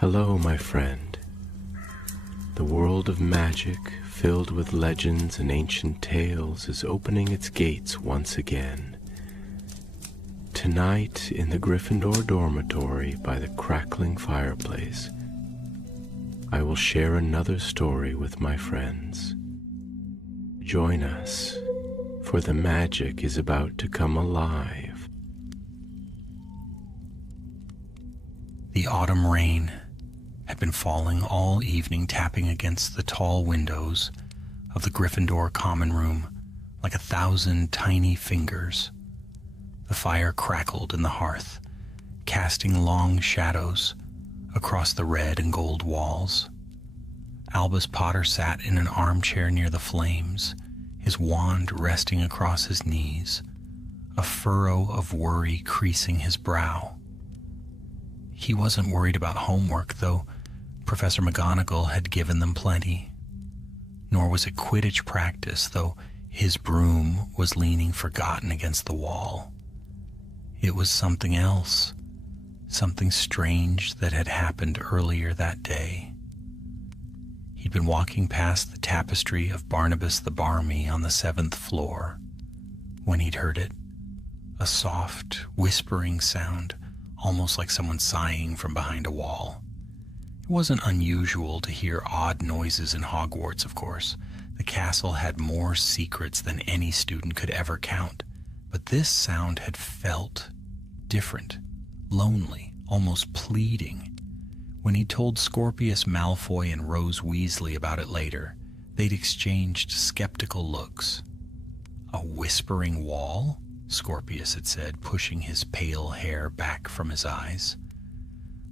Hello, my friend. The world of magic, filled with legends and ancient tales, is opening its gates once again. Tonight, in the Gryffindor dormitory by the crackling fireplace, I will share another story with my friends. Join us, for the magic is about to come alive. The autumn rain had been falling all evening, tapping against the tall windows of the Gryffindor common room like 1,000 tiny fingers. The fire crackled in the hearth, casting long shadows across the red and gold walls. Albus Potter sat in an armchair near the flames, his wand resting across his knees, a furrow of worry creasing his brow. He wasn't worried about homework, though Professor McGonagall had given them plenty. Nor was it Quidditch practice, though his broom was leaning forgotten against the wall. It was something else, something strange that had happened earlier that day. He'd been walking past the tapestry of Barnabas the Barmy on the 7th floor when he'd heard it, a soft, whispering sound, almost like someone sighing from behind a wall. It wasn't unusual to hear odd noises in Hogwarts, of course. The castle had more secrets than any student could ever count, but this sound had felt different, lonely, almost pleading. When he told Scorpius Malfoy and Rose Weasley about it later, they'd exchanged skeptical looks. "A whispering wall?" Scorpius had said, pushing his pale hair back from his eyes.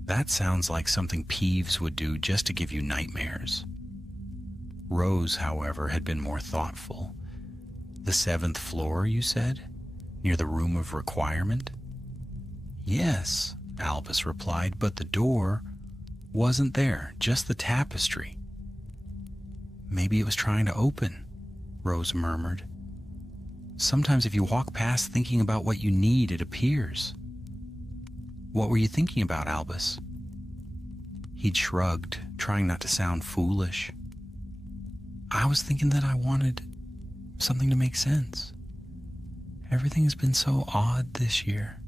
"That sounds like something Peeves would do just to give you nightmares." Rose, however, had been more thoughtful. "The 7th floor, you said? Near the room of requirement?" "Yes," Albus replied, "but the door wasn't there, just the tapestry." "Maybe it was trying to open," Rose murmured. "Sometimes if you walk past thinking about what you need, it appears." "What were you thinking about, Albus?" He'd shrugged, trying not to sound foolish. "I was thinking that I wanted something to make sense. Everything has been so odd this year.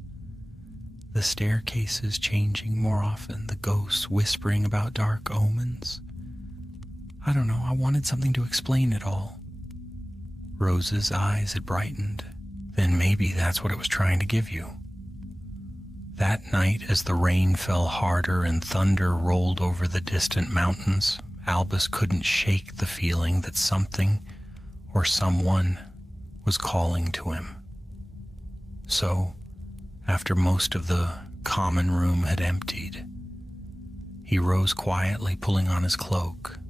The staircases changing more often, the ghosts whispering about dark omens. I don't know, I wanted something to explain it all." Rose's eyes had brightened. "Then maybe that's what it was trying to give you." That night, as the rain fell harder and thunder rolled over the distant mountains, Albus couldn't shake the feeling that something or someone was calling to him. So, after most of the common room had emptied, he rose quietly, pulling on his cloak.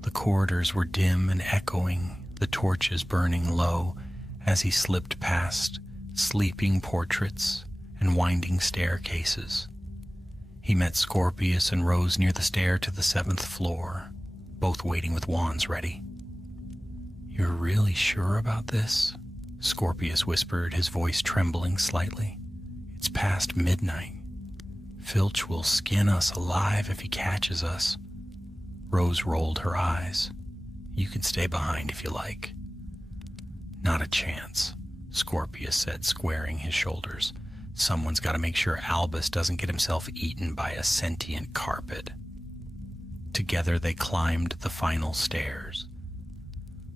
The corridors were dim and echoing, the torches burning low as he slipped past sleeping portraits and winding staircases. He met Scorpius and Rose near the stair to the 7th floor, both waiting with wands ready. "You're really sure about this?" Scorpius whispered, his voice trembling slightly. "It's past midnight. Filch will skin us alive if he catches us." Rose rolled her eyes. "You can stay behind if you like." "Not a chance," Scorpius said, squaring his shoulders. "Someone's got to make sure Albus doesn't get himself eaten by a sentient carpet." Together they climbed the final stairs.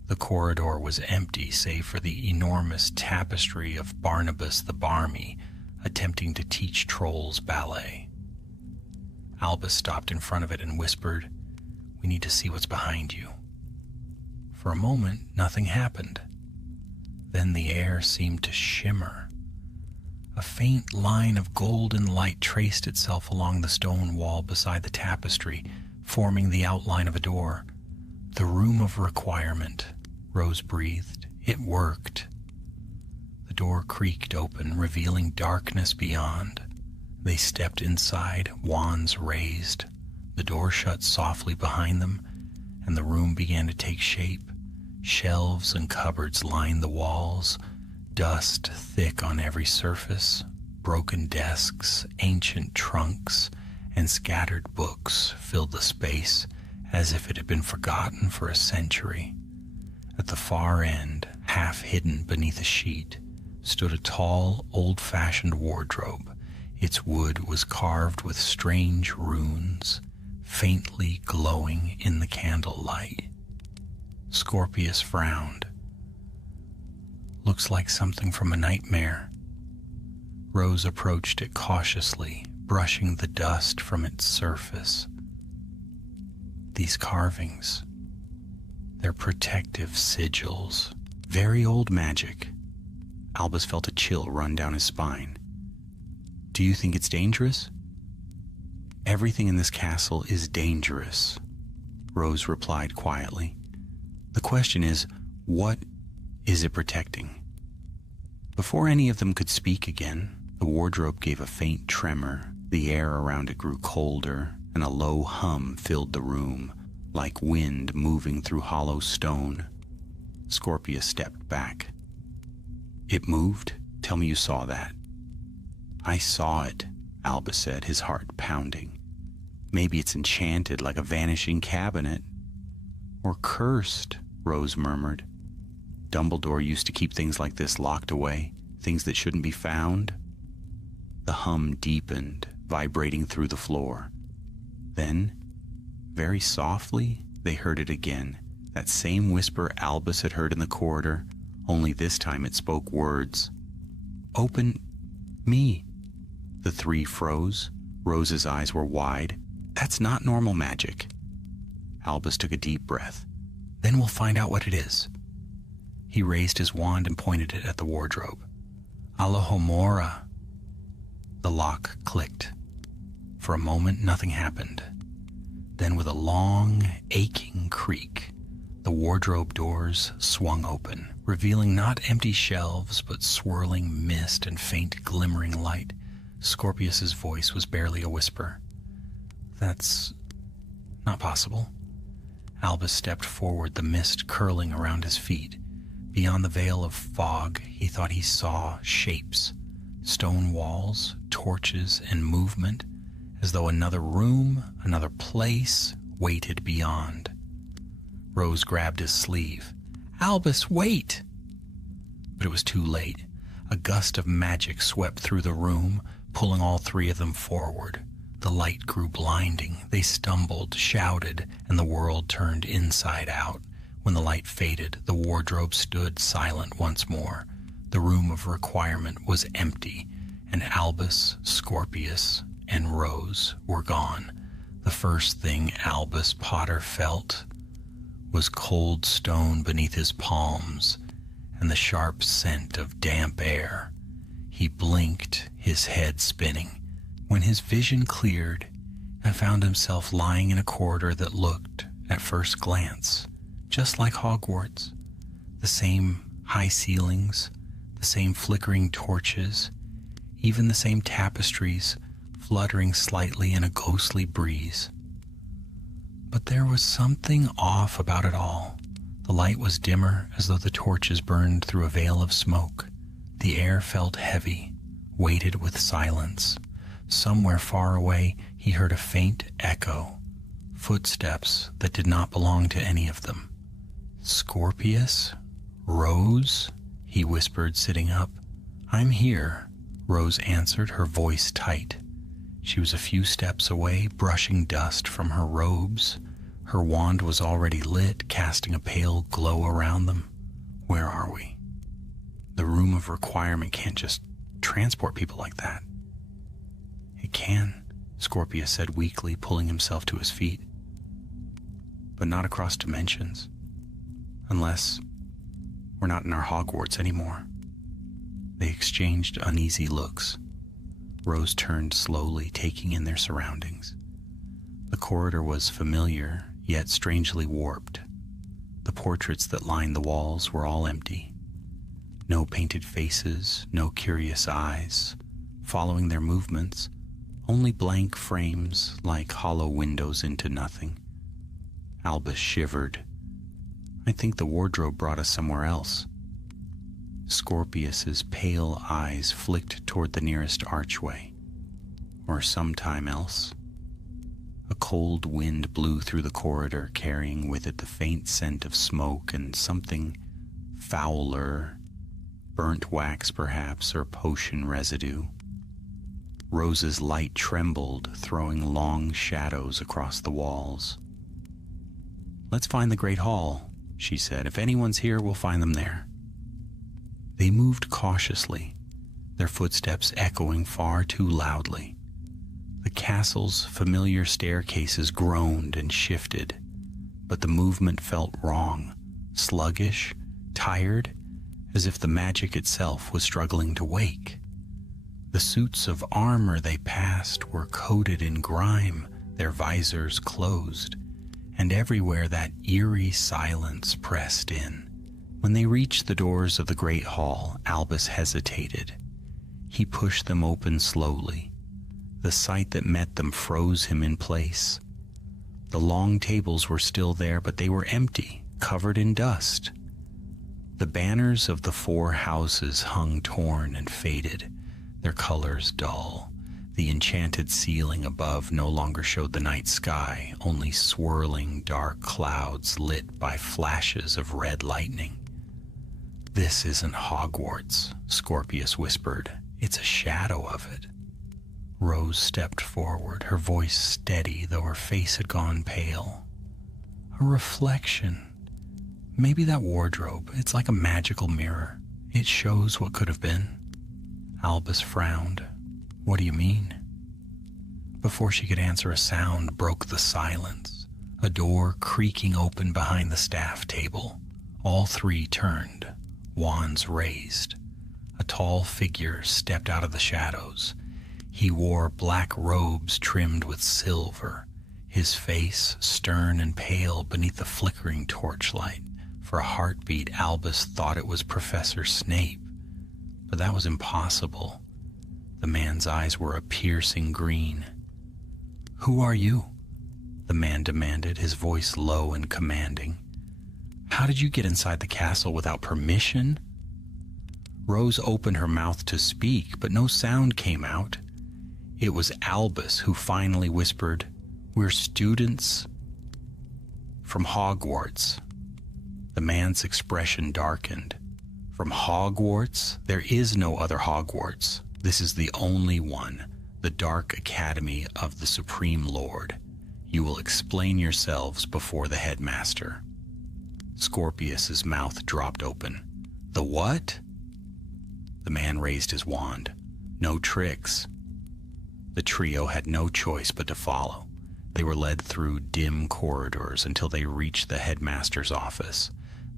The corridor was empty save for the enormous tapestry of Barnabas the Barmy attempting to teach trolls ballet. Albus stopped in front of it and whispered, "We need to see what's behind you." For a moment, nothing happened. Then the air seemed to shimmer. A faint line of golden light traced itself along the stone wall beside the tapestry, forming the outline of a door. "The room of requirement," Rose breathed. "It worked." The door creaked open, revealing darkness beyond. They stepped inside, wands raised. The door shut softly behind them, and the room began to take shape. Shelves and cupboards lined the walls, dust thick on every surface, broken desks, ancient trunks, and scattered books filled the space as if it had been forgotten for a century. At the far end, half hidden beneath a sheet, stood a tall, old-fashioned wardrobe. Its wood was carved with strange runes, faintly glowing in the candlelight. Scorpius frowned. "Looks like something from a nightmare." Rose approached it cautiously, brushing the dust from its surface. "These carvings, they're protective sigils. Very old magic." Albus felt a chill run down his spine. "Do you think it's dangerous?" "Everything in this castle is dangerous," Rose replied quietly. "The question is, what is it protecting?" Before any of them could speak again, the wardrobe gave a faint tremor. The air around it grew colder, and a low hum filled the room, like wind moving through hollow stone. Scorpius stepped back. "It moved? Tell me you saw that." "I saw it," Albus said, his heart pounding. "Maybe it's enchanted like a vanishing cabinet." "Or cursed," Rose murmured. "Dumbledore used to keep things like this locked away, things that shouldn't be found." The hum deepened, vibrating through the floor. Then, very softly, they heard it again, that same whisper Albus had heard in the corridor, only this time it spoke words. "Open me." The three froze. Rose's eyes were wide. "That's not normal magic." Albus took a deep breath. "Then we'll find out what it is." He raised his wand and pointed it at the wardrobe. "Alohomora." The lock clicked. For a moment, nothing happened. Then, with a long, aching creak, the wardrobe doors swung open, revealing not empty shelves, but swirling mist and faint glimmering light. Scorpius's voice was barely a whisper. "That's not possible." Albus stepped forward, the mist curling around his feet. Beyond the veil of fog, he thought he saw shapes, stone walls, torches, and movement, as though another room, another place, waited beyond. Rose grabbed his sleeve. "Albus, wait!" But it was too late. A gust of magic swept through the room, pulling all three of them forward. The light grew blinding. They stumbled, shouted, and the world turned inside out. When the light faded, the wardrobe stood silent once more. The room of requirement was empty, and Albus, Scorpius, and Rose were gone. The first thing Albus Potter felt was cold stone beneath his palms and the sharp scent of damp air. He blinked, his head spinning. When his vision cleared, and found himself lying in a corridor that looked, at first glance, just like Hogwarts. The same high ceilings, the same flickering torches, even the same tapestries fluttering slightly in a ghostly breeze. But there was something off about it all. The light was dimmer, as though the torches burned through a veil of smoke. The air felt heavy, weighted with silence. Somewhere far away, he heard a faint echo, footsteps that did not belong to any of them. "Scorpius? Rose?" he whispered, sitting up. "I'm here," Rose answered, her voice tight. She was a few steps away, brushing dust from her robes. Her wand was already lit, casting a pale glow around them. "Where are we?" "The room of requirement can't just transport people like that." "It can," Scorpius said weakly, pulling himself to his feet. "But not across dimensions. Unless we're not in our Hogwarts anymore." They exchanged uneasy looks. Rose turned slowly, taking in their surroundings. The corridor was familiar, yet strangely warped. The portraits that lined the walls were all empty. No painted faces, no curious eyes, following their movements, only blank frames like hollow windows into nothing. Albus shivered. "I think the wardrobe brought us somewhere else." Scorpius's pale eyes flicked toward the nearest archway. "Or sometime else." A cold wind blew through the corridor, carrying with it the faint scent of smoke and something fouler, burnt wax perhaps, or potion residue. Rose's light trembled, throwing long shadows across the walls. "Let's find the Great Hall," she said. "If anyone's here, we'll find them there." They moved cautiously, their footsteps echoing far too loudly. The castle's familiar staircases groaned and shifted, but the movement felt wrong, sluggish, tired, as if the magic itself was struggling to wake. The suits of armor they passed were coated in grime, their visors closed, and everywhere that eerie silence pressed in. When they reached the doors of the great hall, Albus hesitated. He pushed them open slowly. The sight that met them froze him in place. The long tables were still there, but they were empty, covered in dust. The banners of the 4 houses hung torn and faded, their colors dull. The enchanted ceiling above no longer showed the night sky, only swirling dark clouds lit by flashes of red lightning. "This isn't Hogwarts," Scorpius whispered. "It's a shadow of it." Rose stepped forward, her voice steady, though her face had gone pale. "A reflection. Maybe that wardrobe. It's like a magical mirror. It shows what could have been." Albus frowned. "What do you mean?" Before she could answer, a sound broke the silence. A door creaking open behind the staff table. All 3 turned, wands raised. A tall figure stepped out of the shadows. He wore black robes trimmed with silver, his face stern and pale beneath the flickering torchlight. For a heartbeat, Albus thought it was Professor Snape. But that was impossible. The man's eyes were a piercing green. "Who are you?" the man demanded, his voice low and commanding. "How did you get inside the castle without permission?" Rose opened her mouth to speak, but no sound came out. It was Albus who finally whispered, "We're students from Hogwarts." The man's expression darkened. "From Hogwarts? There is no other Hogwarts. This is the only one, the Dark Academy of the Supreme Lord. You will explain yourselves before the headmaster." Scorpius's mouth dropped open. "The what?" The man raised his wand. "No tricks." The trio had no choice but to follow. They were led through dim corridors until they reached the headmaster's office.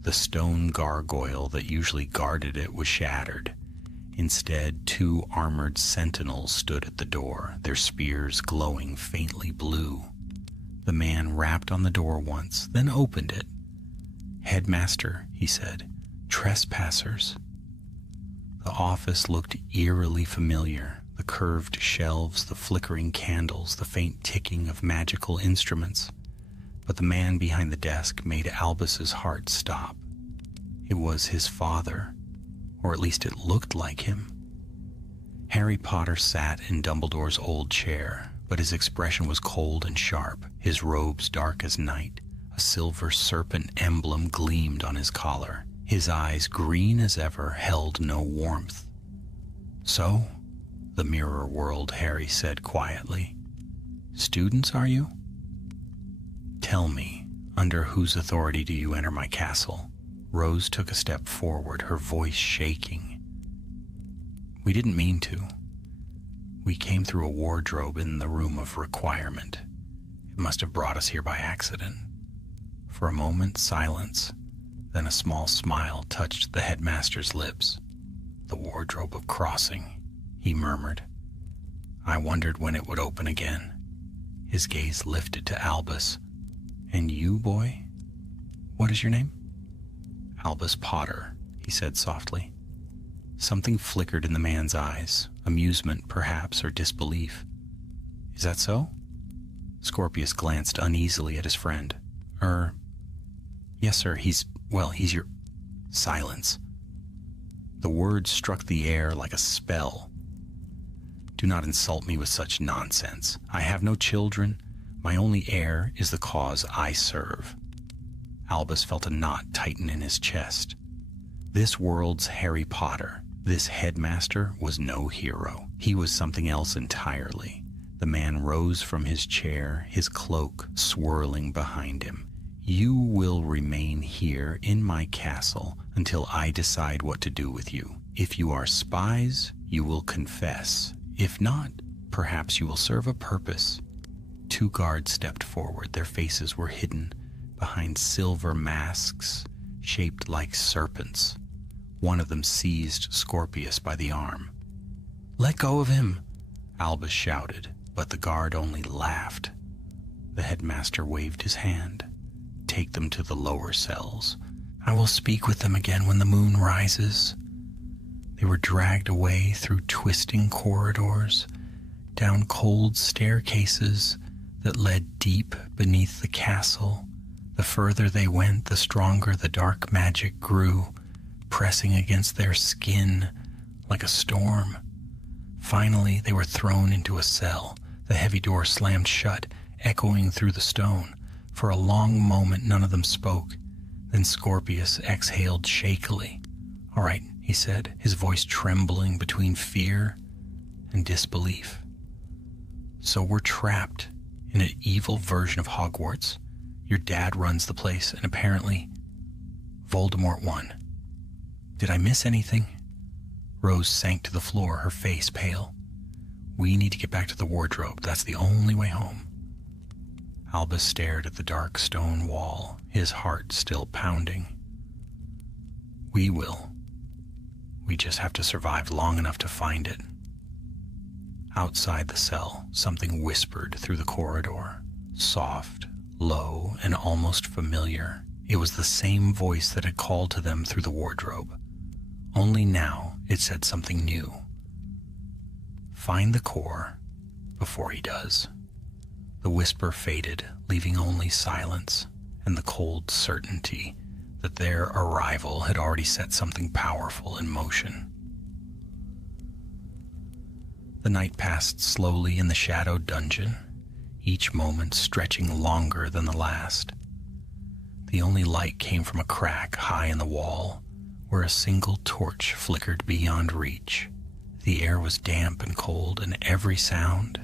The stone gargoyle that usually guarded it was shattered. Instead, 2 armored sentinels stood at the door, their spears glowing faintly blue. The man rapped on the door once, then opened it. "Headmaster," he said, "trespassers." The office looked eerily familiar. The curved shelves, the flickering candles, the faint ticking of magical instruments. But the man behind the desk made Albus's heart stop. It was his father, or at least it looked like him. Harry Potter sat in Dumbledore's old chair, but his expression was cold and sharp, his robes dark as night. A silver serpent emblem gleamed on his collar. His eyes, green as ever, held no warmth. "So, the mirror world," Harry said quietly. "Students, are you? Tell me, under whose authority do you enter my castle?" Rose took a step forward, her voice shaking. "We didn't mean to. We came through a wardrobe in the room of requirement. It must have brought us here by accident." For a moment, silence. Then a small smile touched the headmaster's lips. "The wardrobe of crossing," he murmured. "I wondered when it would open again." His gaze lifted to Albus. "And you, boy? What is your name?" "Albus Potter," he said softly. Something flickered in the man's eyes, amusement perhaps, or disbelief. "Is that so?" Scorpius glanced uneasily at his friend. Yes, sir, he's your..." Silence. The words struck the air like a spell. "Do not insult me with such nonsense. I have no children. My only heir is the cause I serve. Albus felt a knot tighten in his chest. This world's Harry Potter, this headmaster, was no hero. He was something else entirely. The man rose from his chair, his cloak swirling behind him. You will remain here in my castle until I decide what to do with you. If you are spies, you will confess. If not, perhaps you will serve a purpose. 2 guards stepped forward. Their faces were hidden behind silver masks shaped like serpents. One of them seized Scorpius by the arm. "Let go of him," Albus shouted, but the guard only laughed. The headmaster waved his hand. "Take them to the lower cells. I will speak with them again when the moon rises." They were dragged away through twisting corridors, down cold staircases that led deep beneath the castle. The further they went, the stronger the dark magic grew, pressing against their skin like a storm. Finally, they were thrown into a cell. The heavy door slammed shut, echoing through the stone. For a long moment, none of them spoke. Then Scorpius exhaled shakily. "All right," he said, his voice trembling between fear and disbelief. "So we're trapped in an evil version of Hogwarts. Your dad runs the place, and apparently Voldemort won. Did I miss anything?" Rose sank to the floor, her face pale. "We need to get back to the wardrobe. That's the only way home." Albus stared at the dark stone wall, his heart still pounding. "We will. We just have to survive long enough to find it." Outside the cell, something whispered through the corridor, soft, low, and almost familiar. It was the same voice that had called to them through the wardrobe. Only now it said something new. "Find the core before he does." The whisper faded, leaving only silence and the cold certainty that their arrival had already set something powerful in motion. The night passed slowly in the shadowed dungeon, each moment stretching longer than the last. The only light came from a crack high in the wall, where a single torch flickered beyond reach. The air was damp and cold, and every sound,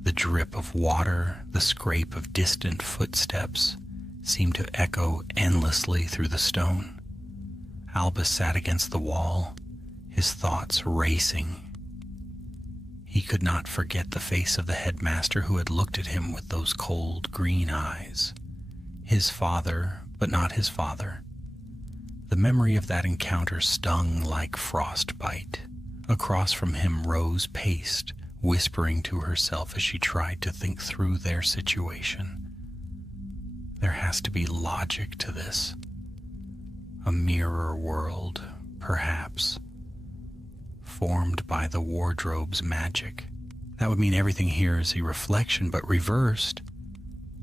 the drip of water, the scrape of distant footsteps, seemed to echo endlessly through the stone. Albus sat against the wall, his thoughts racing. He could not forget the face of the headmaster who had looked at him with those cold green eyes. His father, but not his father. The memory of that encounter stung like frostbite. Across from him Rose paced, whispering to herself as she tried to think through their situation. There has to be logic to this. A mirror world, perhaps, formed by the wardrobe's magic. That would mean everything here is a reflection, but reversed.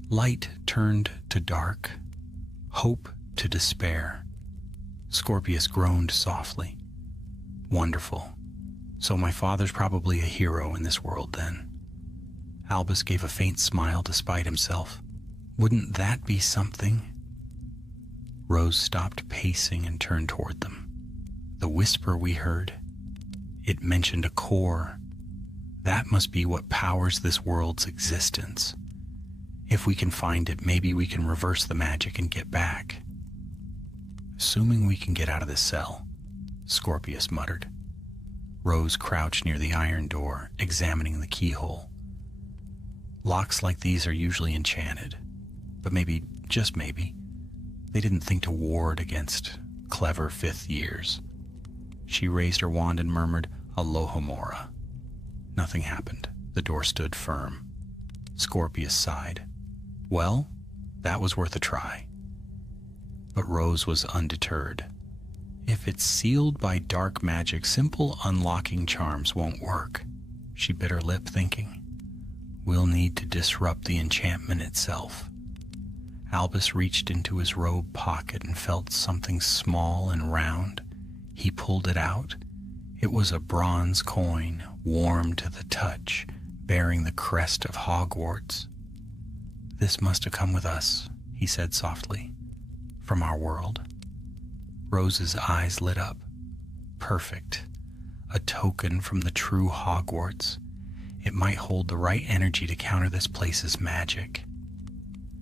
Light turned to dark, hope to despair. Scorpius groaned softly. "Wonderful. So my father's probably a hero in this world then." Albus gave a faint smile despite himself. "Wouldn't that be something?" Rose stopped pacing and turned toward them. "The whisper we heard, it mentioned a core. That must be what powers this world's existence. If we can find it, maybe we can reverse the magic and get back." "Assuming we can get out of this cell," Scorpius muttered. Rose crouched near the iron door, examining the keyhole. Locks like these are usually enchanted, but maybe, just maybe, they didn't think to ward against clever fifth years. She raised her wand and murmured, "Alohomora." Nothing happened. The door stood firm. Scorpius sighed. Well, that was worth a try. But Rose was undeterred. If it's sealed by dark magic, simple unlocking charms won't work. She bit her lip, thinking, we'll need to disrupt the enchantment itself. Albus reached into his robe pocket and felt something small and round. He pulled it out. It was a bronze coin, warm to the touch, bearing the crest of Hogwarts. "This must have come with us," he said softly, "from our world." Rose's eyes lit up. Perfect. A token from the true Hogwarts. It might hold the right energy to counter this place's magic.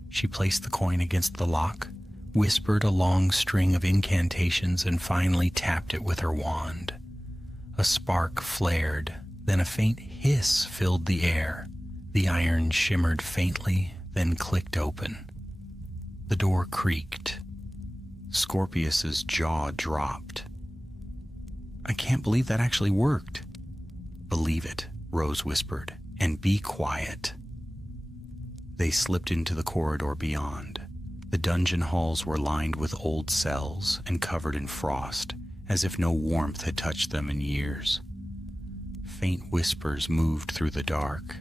She placed the coin against the lock, whispered a long string of incantations, and finally tapped it with her wand. A spark flared, then a faint hiss filled the air. The iron shimmered faintly, then clicked open. The door creaked. Scorpius's jaw dropped. "I can't believe that actually worked." "Believe it," Rose whispered, "and be quiet." They slipped into the corridor beyond. The dungeon halls were lined with old cells and covered in frost, as if no warmth had touched them in years. Faint whispers moved through the dark,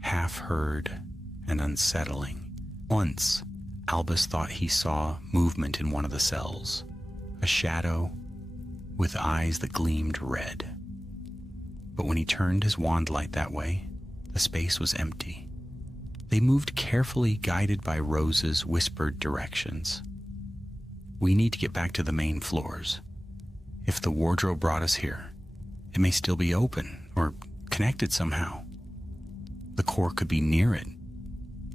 half-heard and unsettling. Once, Albus thought he saw movement in one of the cells, a shadow with eyes that gleamed red. But when he turned his wand light that way, the space was empty. They moved carefully, guided by Rose's whispered directions. "We need to get back to the main floors. If the wardrobe brought us here, it may still be open or connected somehow. The core could be near it."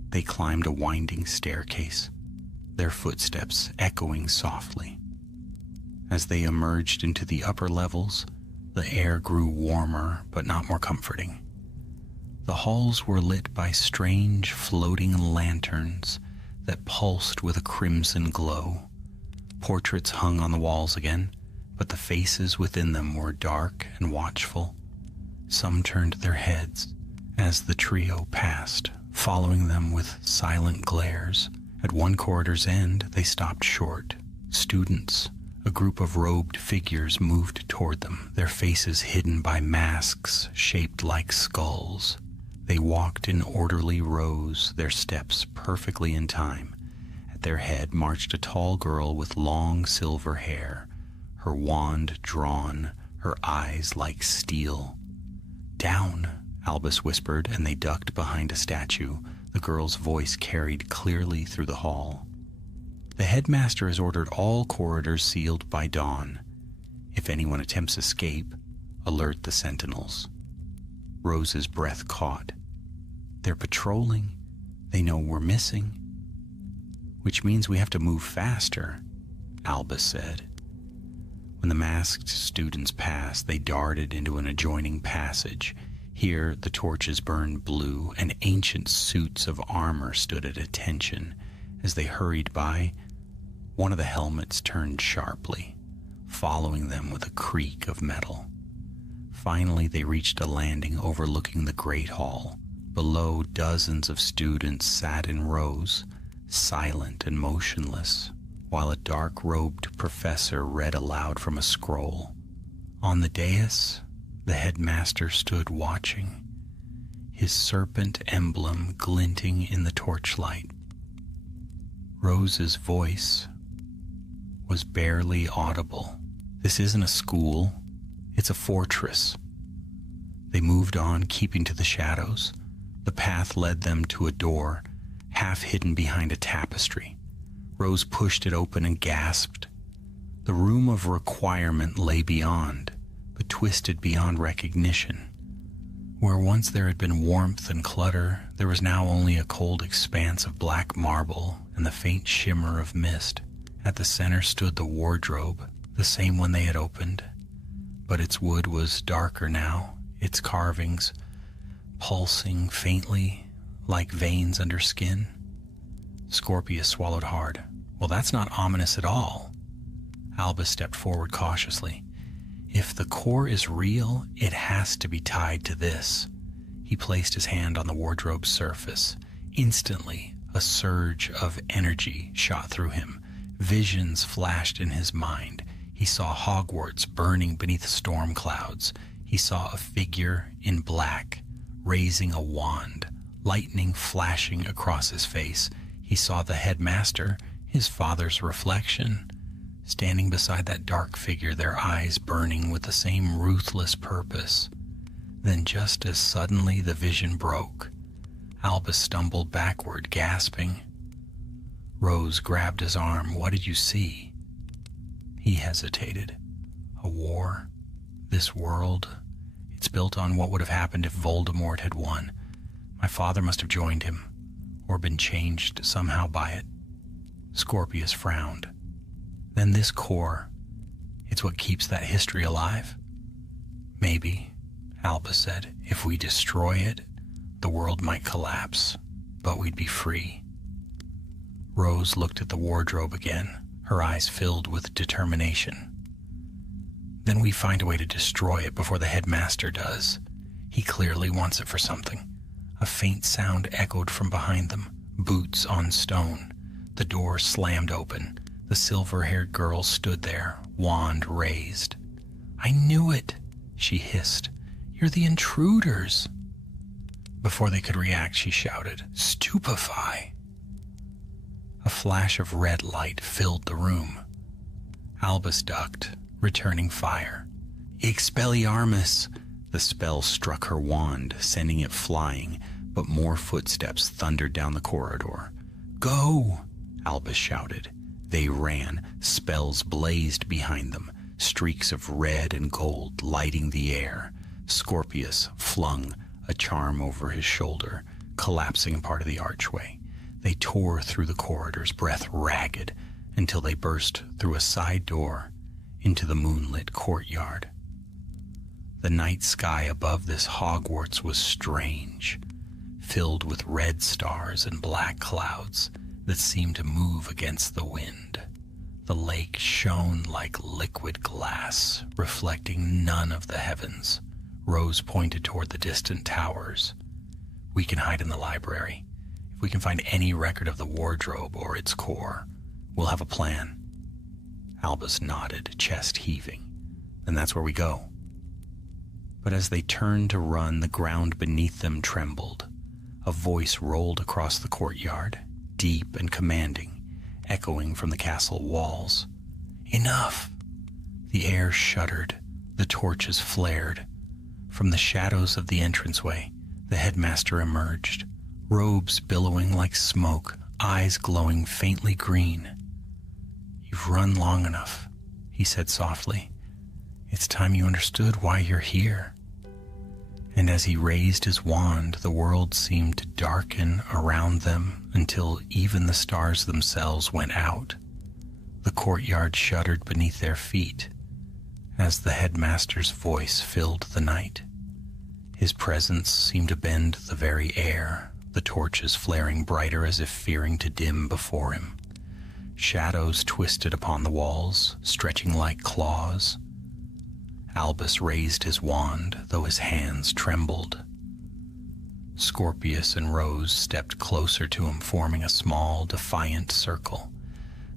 They climbed a winding staircase, their footsteps echoing softly. As they emerged into the upper levels, the air grew warmer but not more comforting. The halls were lit by strange floating lanterns that pulsed with a crimson glow. Portraits hung on the walls again, but the faces within them were dark and watchful. Some turned their heads as the trio passed, following them with silent glares. At one corridor's end, they stopped short. Students, a group of robed figures, moved toward them, their faces hidden by masks shaped like skulls. They walked in orderly rows, their steps perfectly in time. At their head marched a tall girl with long silver hair, her wand drawn, her eyes like steel. "Down," Albus whispered, and they ducked behind a statue. The girl's voice carried clearly through the hall. "The headmaster has ordered all corridors sealed by dawn. If anyone attempts escape, alert the sentinels." Rose's breath caught. "They're patrolling. They know we're missing." "Which means we have to move faster," Albus said. When the masked students passed, they darted into an adjoining passage. Here, the torches burned blue, and ancient suits of armor stood at attention. As they hurried by, one of the helmets turned sharply, following them with a creak of metal. Finally, they reached a landing overlooking the Great Hall. Below, dozens of students sat in rows, silent and motionless, while a dark-robed professor read aloud from a scroll. On the dais, the headmaster stood watching, his serpent emblem glinting in the torchlight. Rose's voice was barely audible. "This isn't a school, it's a fortress." They moved on, keeping to the shadows. The path led them to a door, half hidden behind a tapestry. Rose pushed it open and gasped. The room of requirement lay beyond, but twisted beyond recognition. Where once there had been warmth and clutter, there was now only a cold expanse of black marble and the faint shimmer of mist. At the center stood the wardrobe, the same one they had opened, but its wood was darker now, its carvings pulsing faintly like veins under skin. Scorpius swallowed hard. "Well, that's not ominous at all." Albus stepped forward cautiously. "If the core is real, it has to be tied to this." He placed his hand on the wardrobe's surface. Instantly, a surge of energy shot through him. Visions flashed in his mind. He saw Hogwarts burning beneath storm clouds. He saw a figure in black, raising a wand, lightning flashing across his face. He saw the headmaster, his father's reflection, standing beside that dark figure, their eyes burning with the same ruthless purpose. Then just as suddenly the vision broke. Albus stumbled backward, gasping. Rose grabbed his arm. What did you see? He hesitated. A war? This world? It's built on what would have happened if Voldemort had won. My father must have joined him, or been changed somehow by it. Scorpius frowned. Then this core, it's what keeps that history alive? Maybe, Albus said, if we destroy it, the world might collapse, but we'd be free. Rose looked at the wardrobe again, her eyes filled with determination. Then we find a way to destroy it before the headmaster does. He clearly wants it for something. A faint sound echoed from behind them, boots on stone. The door slammed open. The silver-haired girl stood there, wand raised. I knew it, she hissed. You're the intruders. Before they could react, she shouted, Stupefy! A flash of red light filled the room. Albus ducked, returning fire. Expelliarmus! The spell struck her wand, sending it flying, but more footsteps thundered down the corridor. Go! Albus shouted. They ran, spells blazed behind them, streaks of red and gold lighting the air. Scorpius flung a charm over his shoulder, collapsing a part of the archway. They tore through the corridors, breath ragged, until they burst through a side door into the moonlit courtyard. The night sky above this Hogwarts was strange, filled with red stars and black clouds that seemed to move against the wind. The lake shone like liquid glass, reflecting none of the heavens. Rose pointed toward the distant towers. We can hide in the library. If we can find any record of the wardrobe or its core, we'll have a plan. Albus nodded, chest heaving. Then that's where we go. But as they turned to run, the ground beneath them trembled. A voice rolled across the courtyard, deep and commanding, echoing from the castle walls. Enough! The air shuddered. The torches flared. From the shadows of the entranceway, the headmaster emerged, robes billowing like smoke, eyes glowing faintly green. You've run long enough, he said softly. It's time you understood why you're here. And as he raised his wand, the world seemed to darken around them until even the stars themselves went out. The courtyard shuddered beneath their feet as the headmaster's voice filled the night. His presence seemed to bend the very air, the torches flaring brighter as if fearing to dim before him. Shadows twisted upon the walls, stretching like claws. Albus raised his wand, though his hands trembled. Scorpius and Rose stepped closer to him, forming a small, defiant circle.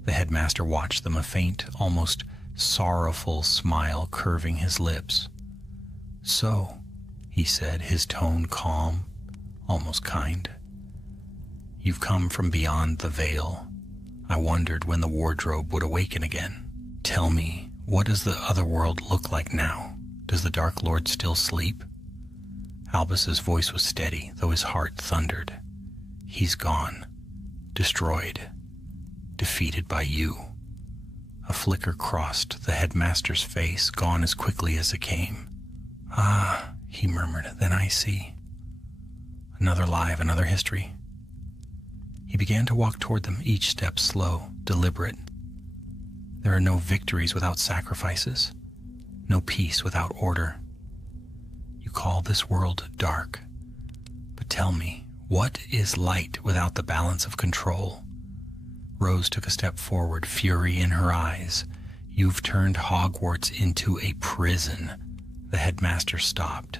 The headmaster watched them, a faint, almost sorrowful smile curving his lips. So, he said, his tone calm, almost kind. You've come from beyond the veil. I wondered when the wardrobe would awaken again. Tell me, what does the other world look like now? Does the Dark Lord still sleep? Albus's voice was steady, though his heart thundered. He's gone. Destroyed. Defeated by you. A flicker crossed the headmaster's face, gone as quickly as it came. Ah, he murmured, then I see. Another life, another history. He began to walk toward them, each step slow, deliberate. There are no victories without sacrifices, no peace without order. You call this world dark, but tell me, what is light without the balance of control? Rose took a step forward, fury in her eyes. You've turned Hogwarts into a prison. The headmaster stopped.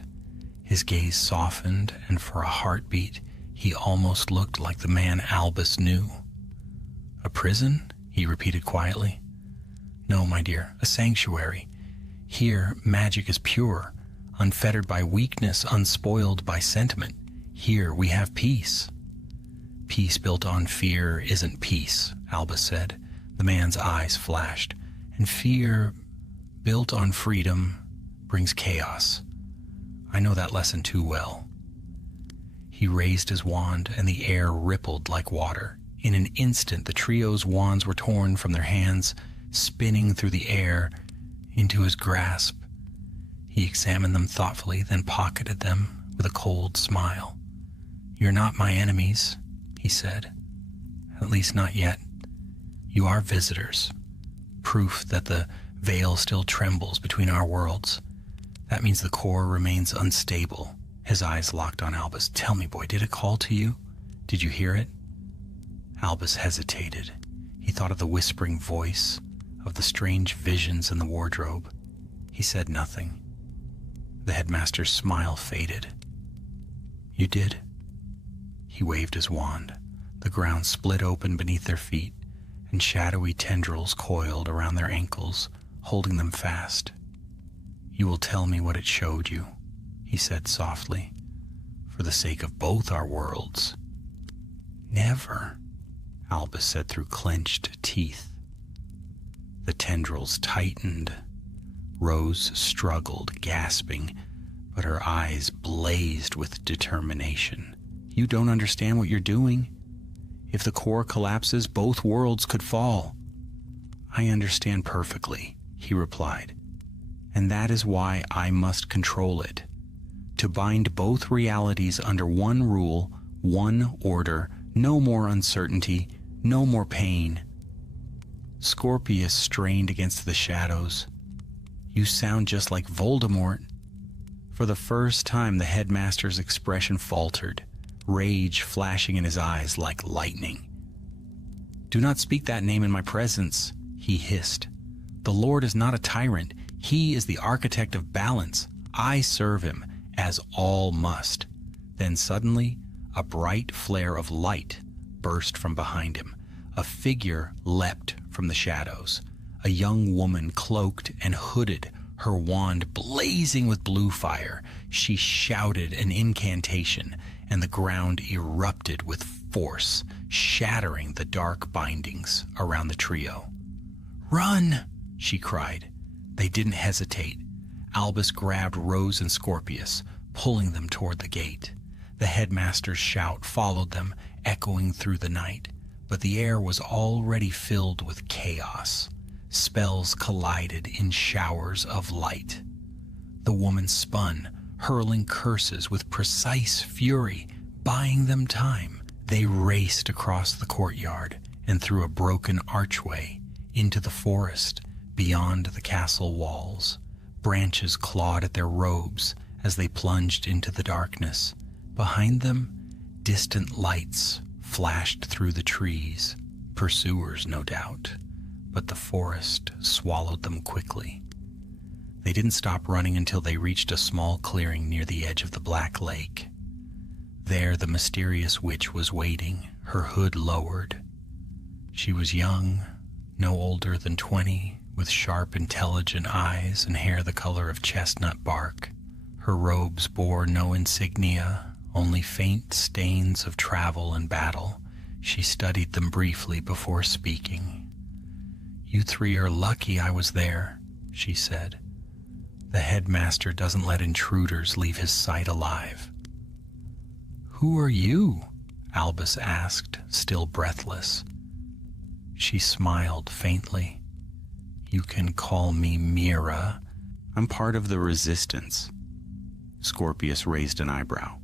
His gaze softened, and for a heartbeat, he almost looked like the man Albus knew. A prison? He repeated quietly. No, my dear, a sanctuary. Here, magic is pure, unfettered by weakness, unspoiled by sentiment. Here we have peace. Peace built on fear isn't peace, Albus said. The man's eyes flashed. And fear built on freedom brings chaos. I know that lesson too well. He raised his wand, and the air rippled like water. In an instant, the trio's wands were torn from their hands, spinning through the air into his grasp. He examined them thoughtfully, then pocketed them with a cold smile. "You're not my enemies," he said. "At least not yet. You are visitors. Proof that the veil still trembles between our worlds. That means the core remains unstable." His eyes locked on Albus. "Tell me, boy, did it call to you? Did you hear it?" Albus hesitated. He thought of the whispering voice, of the strange visions in the wardrobe. He said nothing. The headmaster's smile faded. "You did?" He waved his wand. The ground split open beneath their feet, and shadowy tendrils coiled around their ankles, holding them fast. "You will tell me what it showed you," he said softly, "for the sake of both our worlds." "Never," Albus said through clenched teeth. The tendrils tightened. Rose struggled, gasping, but her eyes blazed with determination. "You don't understand what you're doing. If the core collapses, both worlds could fall." "I understand perfectly," he replied, "and that is why I must control it. To bind both realities under one rule, one order, no more uncertainty, no more pain." Scorpius strained against the shadows. "You sound just like Voldemort." For the first time, the headmaster's expression faltered, rage flashing in his eyes like lightning. "Do not speak that name in my presence," he hissed. "The Lord is not a tyrant. He is the architect of balance. I serve him, as all must." Then suddenly, a bright flare of light burst from behind him. A figure leapt from the shadows. A young woman, cloaked and hooded, her wand blazing with blue fire. She shouted an incantation, and the ground erupted with force, shattering the dark bindings around the trio. "Run!" she cried. They didn't hesitate. Albus grabbed Rose and Scorpius, pulling them toward the gate. The headmaster's shout followed them, echoing through the night, but the air was already filled with chaos. Spells collided in showers of light. The woman spun, hurling curses with precise fury, buying them time. They raced across the courtyard and through a broken archway into the forest beyond the castle walls. Branches clawed at their robes as they plunged into the darkness. Behind them, distant lights flashed through the trees. Pursuers, no doubt, but the forest swallowed them quickly. They didn't stop running until they reached a small clearing near the edge of the Black Lake. There the mysterious witch was waiting, her hood lowered. She was young, no older than 20, with sharp, intelligent eyes and hair the color of chestnut bark. Her robes bore no insignia, only faint stains of travel and battle. She studied them briefly before speaking. "You three are lucky I was there," she said. "The headmaster doesn't let intruders leave his sight alive." "Who are you?" Albus asked, still breathless. She smiled faintly. "You can call me Mira. I'm part of the resistance." Scorpius raised an eyebrow.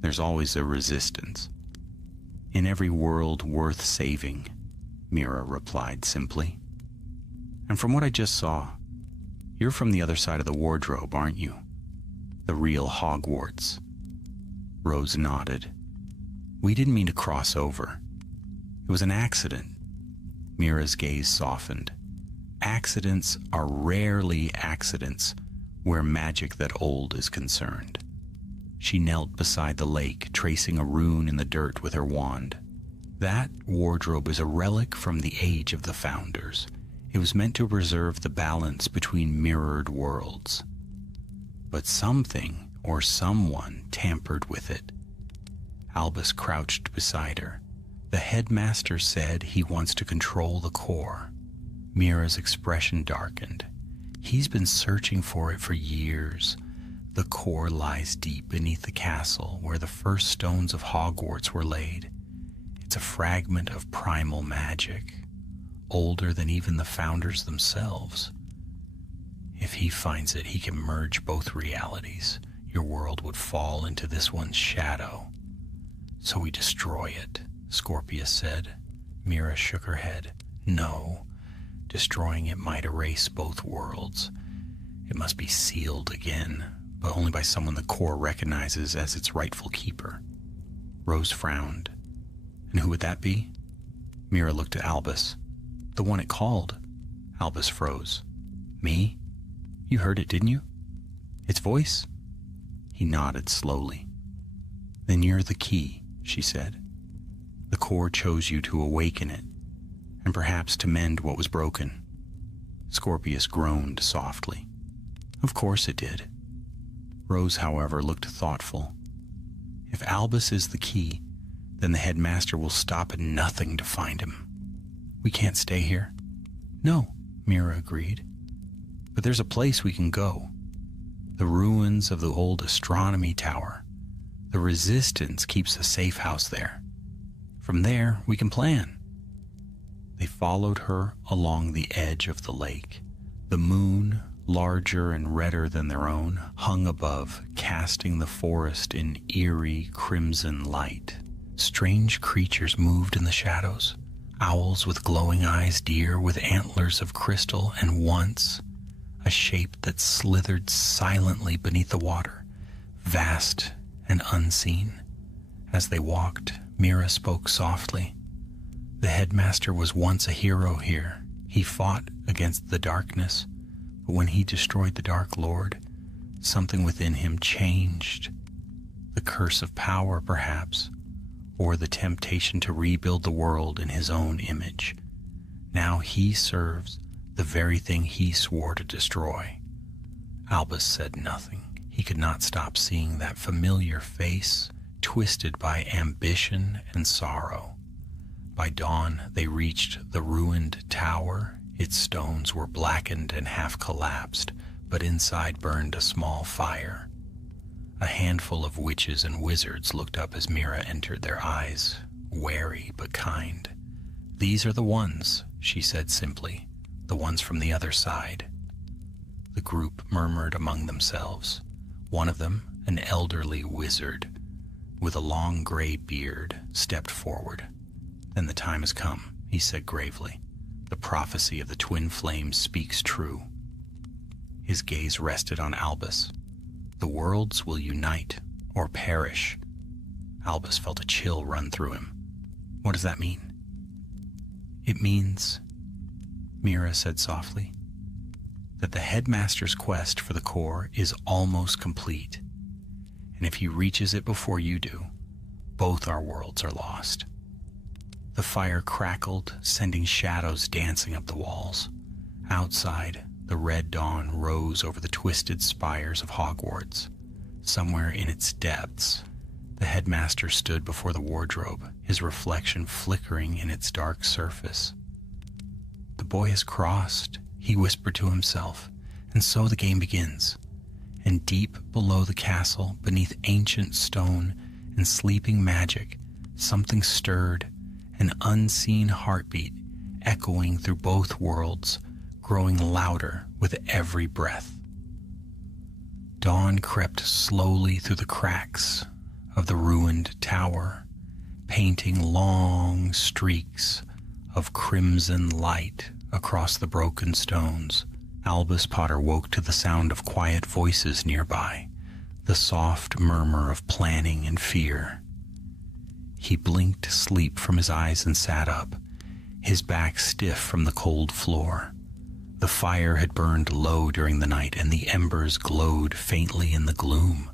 "There's always a resistance." "In every world worth saving," Mira replied simply. "And from what I just saw, you're from the other side of the wardrobe, aren't you? The real Hogwarts." Rose nodded. "We didn't mean to cross over. It was an accident." Mira's gaze softened. "Accidents are rarely accidents where magic that old is concerned." She knelt beside the lake, tracing a rune in the dirt with her wand. "That wardrobe is a relic from the age of the Founders. It was meant to preserve the balance between mirrored worlds. But something or someone tampered with it." Albus crouched beside her. "The headmaster said he wants to control the core." Mira's expression darkened. "He's been searching for it for years. The core lies deep beneath the castle where the first stones of Hogwarts were laid. It's a fragment of primal magic, older than even the founders themselves. If he finds it, he can merge both realities. Your world would fall into this one's shadow. So we destroy it, Scorpius said. Mira shook her head. No, destroying it might erase both worlds. It must be sealed again, but only by someone the core recognizes as its rightful keeper. Rose frowned. And who would that be? Mira looked at Albus. The one it called. Albus froze. Me? You heard it, didn't you? Its voice? He nodded slowly. Then you're the key, she said. The core chose you to awaken it, and perhaps to mend what was broken. Scorpius groaned softly. Of course it did. Rose, however, looked thoughtful. If Albus is the key, then the headmaster will stop at nothing to find him. We can't stay here. No, Mira agreed. But there's a place we can go. The ruins of the old astronomy tower. The Resistance keeps a safe house there. From there, we can plan. They followed her along the edge of the lake. The moon, larger and redder than their own, hung above, casting the forest in eerie crimson light. Strange creatures moved in the shadows. Owls with glowing eyes, deer with antlers of crystal, and once, a shape that slithered silently beneath the water, vast and unseen. As they walked, Mira spoke softly. The headmaster was once a hero here. He fought against the darkness, but when he destroyed the Dark Lord, something within him changed. The curse of power, perhaps, or the temptation to rebuild the world in his own image. Now he serves the very thing he swore to destroy. Albus said nothing. He could not stop seeing that familiar face, twisted by ambition and sorrow. By dawn, they reached the ruined tower. Its stones were blackened and half collapsed, but inside burned a small fire. A handful of witches and wizards looked up as Mira entered, their eyes wary but kind. These are the ones, she said simply, the ones from the other side. The group murmured among themselves. One of them, an elderly wizard with a long gray beard, stepped forward. Then the time has come, he said gravely. The prophecy of the twin flames speaks true. His gaze rested on Albus. The worlds will unite or perish. Albus felt a chill run through him. What does that mean? It means, Mira said softly, that the headmaster's quest for the core is almost complete. And if he reaches it before you do, both our worlds are lost. The fire crackled, sending shadows dancing up the walls. Outside, the red dawn rose over the twisted spires of Hogwarts. Somewhere in its depths, the headmaster stood before the wardrobe, his reflection flickering in its dark surface. The boy has crossed, he whispered to himself, and so the game begins. And deep below the castle, beneath ancient stone and sleeping magic, something stirred, an unseen heartbeat echoing through both worlds, growing louder with every breath. Dawn crept slowly through the cracks of the ruined tower, painting long streaks of crimson light across the broken stones. Albus Potter woke to the sound of quiet voices nearby, the soft murmur of planning and fear. He blinked sleep from his eyes and sat up, his back stiff from the cold floor. The fire had burned low during the night, and the embers glowed faintly in the gloom.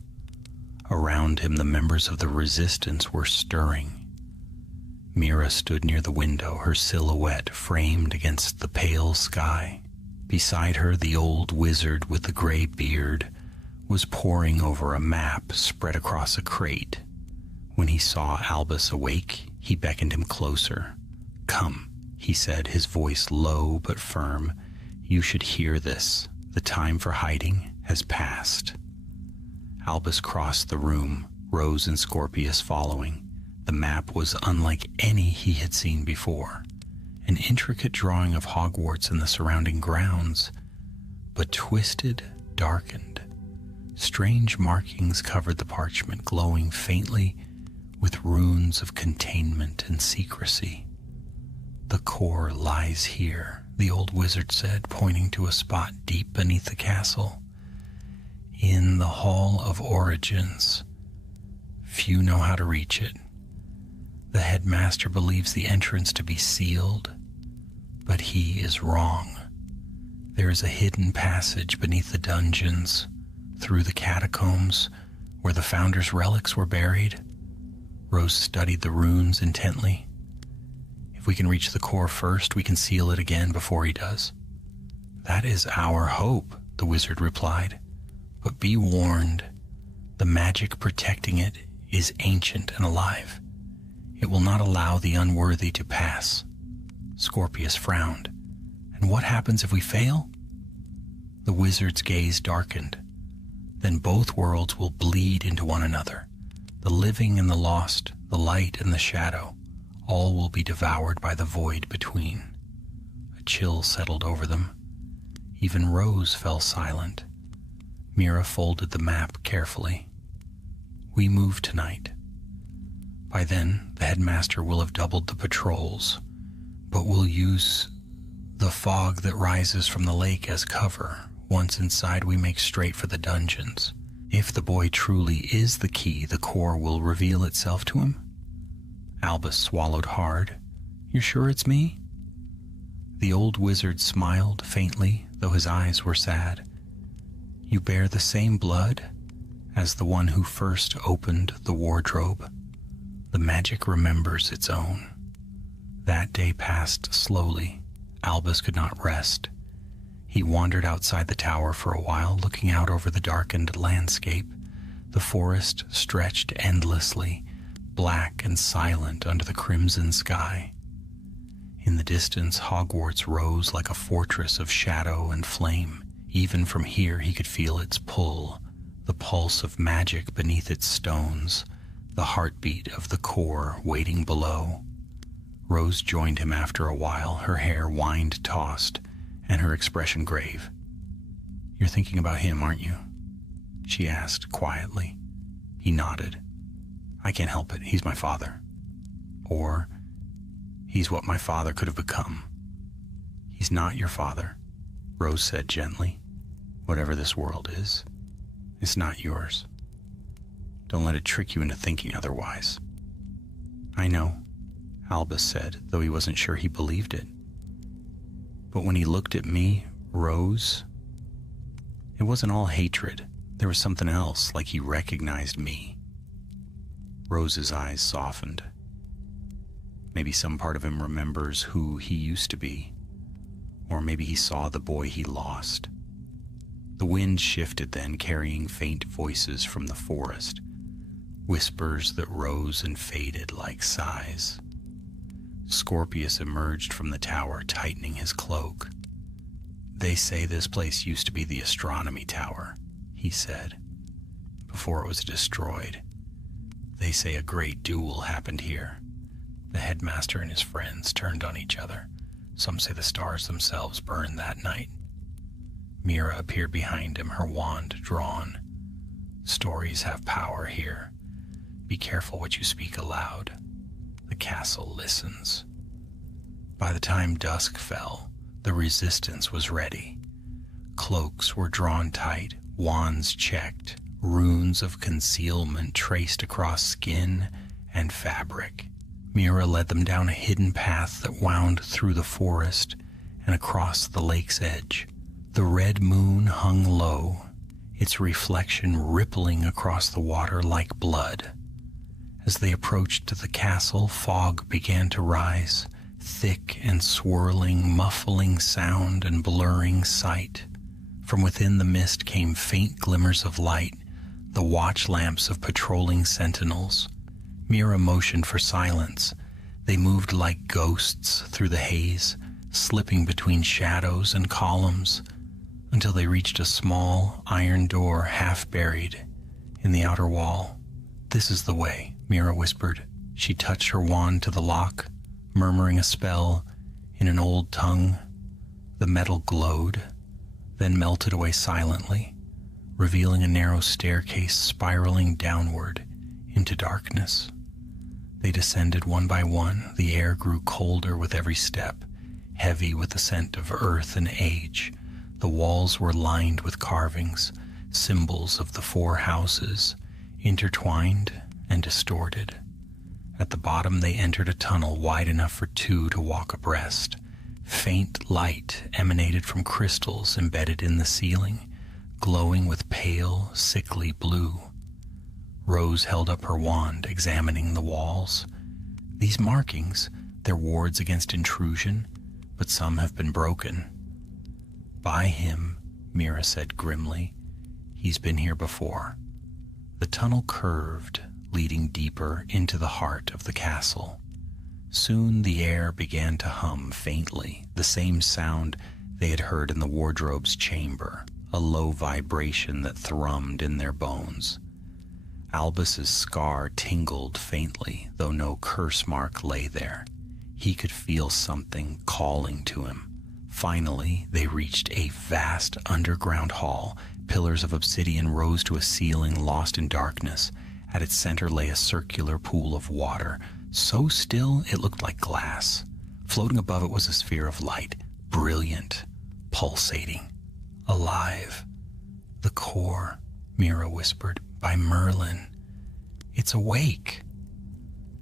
Around him, the members of the Resistance were stirring. Mira stood near the window, her silhouette framed against the pale sky. Beside her, the old wizard with the gray beard was poring over a map spread across a crate. When he saw Albus awake, he beckoned him closer. "Come," he said, his voice low but firm. "You should hear this. The time for hiding has passed." Albus crossed the room, Rose and Scorpius following. The map was unlike any he had seen before, an intricate drawing of Hogwarts and the surrounding grounds, but twisted, darkened. Strange markings covered the parchment, glowing faintly with runes of containment and secrecy. "The core lies here," the old wizard said, pointing to a spot deep beneath the castle. "In the Hall of Origins. Few know how to reach it. The headmaster believes the entrance to be sealed, but he is wrong. There is a hidden passage beneath the dungeons, through the catacombs where the founder's relics were buried." Rose studied the runes intently. "If we can reach the core first, we can seal it again before he does." "That is our hope," the wizard replied. "But be warned, the magic protecting it is ancient and alive. It will not allow the unworthy to pass." Scorpius frowned. "And what happens if we fail?" The wizard's gaze darkened. "Then both worlds will bleed into one another. The living and the lost, the light and the shadow, all will be devoured by the void between." A chill settled over them. Even Rose fell silent. Mira folded the map carefully. "We move tonight. By then, the headmaster will have doubled the patrols, but we'll use the fog that rises from the lake as cover. Once inside, we make straight for the dungeons. If the boy truly is the key, the core will reveal itself to him." Albus swallowed hard. "You're sure it's me?" The old wizard smiled faintly, though his eyes were sad. "You bear the same blood as the one who first opened the wardrobe. The magic remembers its own." That day passed slowly. Albus could not rest. He wandered outside the tower for a while, looking out over the darkened landscape. The forest stretched endlessly, black and silent under the crimson sky. In the distance, Hogwarts rose like a fortress of shadow and flame. Even from here, he could feel its pull, the pulse of magic beneath its stones, the heartbeat of the core waiting below. Rose joined him after a while, her hair wind-tossed, and her expression grave. "You're thinking about him, aren't you?" she asked quietly. He nodded. "I can't help it. He's my father. Or, he's what my father could have become." "He's not your father," Rose said gently. "Whatever this world is, it's not yours. Don't let it trick you into thinking otherwise." "I know," Albus said, though he wasn't sure he believed it. "But when he looked at me, Rose, it wasn't all hatred. There was something else, like he recognized me." Rose's eyes softened. Maybe some part of him remembers who he used to be, or maybe he saw the boy he lost. The wind shifted then, carrying faint voices from the forest, whispers that rose and faded like sighs. Scorpius emerged from the tower, tightening his cloak. "They say this place used to be the astronomy tower," he said, "before it was destroyed. They say a great duel happened here. The headmaster and his friends turned on each other. Some say the stars themselves burned that night." Mira appeared behind him, her wand drawn. "Stories have power here. Be careful what you speak aloud. The castle listens." By the time dusk fell, the resistance was ready. Cloaks were drawn tight, wands checked, runes of concealment traced across skin and fabric. Mira led them down a hidden path that wound through the forest and across the lake's edge. The red moon hung low, its reflection rippling across the water like blood. As they approached the castle, fog began to rise, thick and swirling, muffling sound and blurring sight. From within the mist came faint glimmers of light, the watch lamps of patrolling sentinels. Mira motioned for silence. They moved like ghosts through the haze, slipping between shadows and columns, until they reached a small iron door half buried in the outer wall. "This is the way," Mira whispered. She touched her wand to the lock, murmuring a spell in an old tongue. The metal glowed, then melted away silently, revealing a narrow staircase spiraling downward into darkness. They descended one by one. The air grew colder with every step, heavy with the scent of earth and age. The walls were lined with carvings, symbols of the 4 houses, intertwined and distorted. At the bottom they entered a tunnel wide enough for 2 to walk abreast. Faint light emanated from crystals embedded in the ceiling, glowing with pale, sickly blue. Rose held up her wand, examining the walls. "These markings, they're wards against intrusion, but some have been broken." "By him," Mira said grimly. "He's been here before." The tunnel curved, leading deeper into the heart of the castle. Soon the air began to hum faintly, the same sound they had heard in the wardrobe's chamber, a low vibration that thrummed in their bones. Albus's scar tingled faintly, though no curse mark lay there. He could feel something calling to him. Finally, they reached a vast underground hall. Pillars of obsidian rose to a ceiling lost in darkness. At its center lay a circular pool of water, so still it looked like glass. Floating above it was a sphere of light, brilliant, pulsating, alive. "The core," Mira whispered, "by Merlin. It's awake."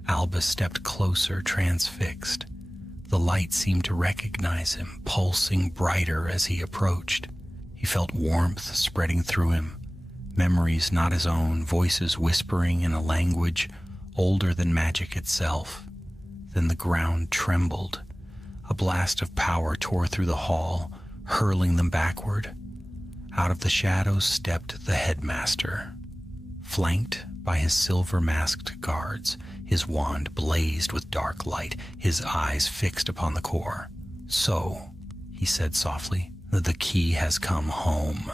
Albus stepped closer, transfixed. The light seemed to recognize him, pulsing brighter as he approached. He felt warmth spreading through him, memories not his own, voices whispering in a language older than magic itself. Then the ground trembled. A blast of power tore through the hall, hurling them backward. Out of the shadows stepped the headmaster, flanked by his silver-masked guards. His wand blazed with dark light, his eyes fixed upon the core. "So," he said softly, "the key has come home."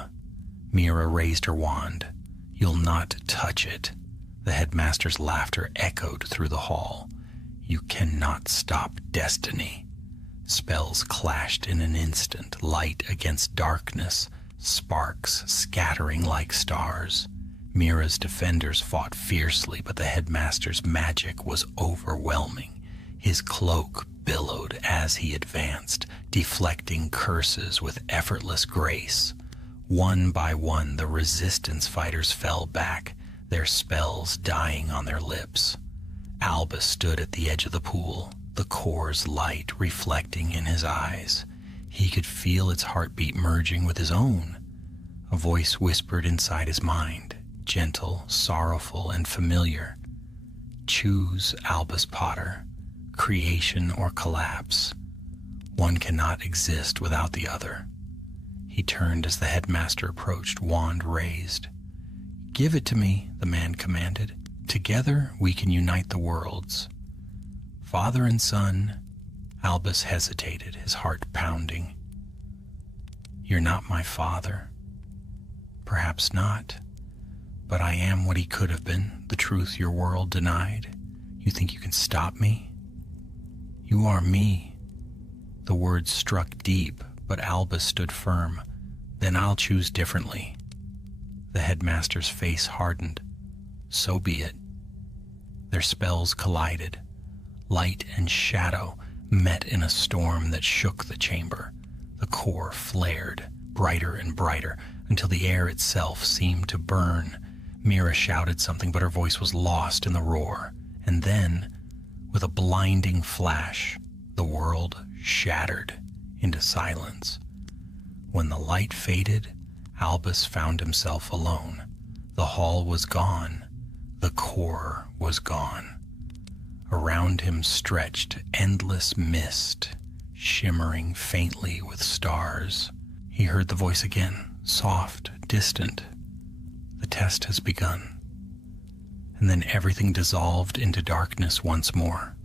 Mira raised her wand. "You'll not touch it." The headmaster's laughter echoed through the hall. "You cannot stop destiny." Spells clashed in an instant, light against darkness, sparks scattering like stars. Mira's defenders fought fiercely, but the headmaster's magic was overwhelming. His cloak billowed as he advanced, deflecting curses with effortless grace. One by one, the resistance fighters fell back, their spells dying on their lips. Albus stood at the edge of the pool, the core's light reflecting in his eyes. He could feel its heartbeat merging with his own. A voice whispered inside his mind, gentle, sorrowful, and familiar. "Choose, Albus Potter, creation or collapse. One cannot exist without the other." He turned as the headmaster approached, wand raised. "Give it to me," the man commanded. "Together we can unite the worlds." "Father and son," Albus hesitated, his heart pounding. "You're not my father." "Perhaps not. But I am what he could have been, the truth your world denied. You think you can stop me? You are me." The words struck deep, but Albus stood firm. "Then I'll choose differently." The headmaster's face hardened. "So be it." Their spells collided. Light and shadow met in a storm that shook the chamber. The core flared, brighter and brighter, until the air itself seemed to burn. Mira shouted something, but her voice was lost in the roar. And then, with a blinding flash, the world shattered into silence. When the light faded, Albus found himself alone. The hall was gone. The core was gone. Around him stretched endless mist, shimmering faintly with stars. He heard the voice again, soft, distant. "The test has begun." And then everything dissolved into darkness once more.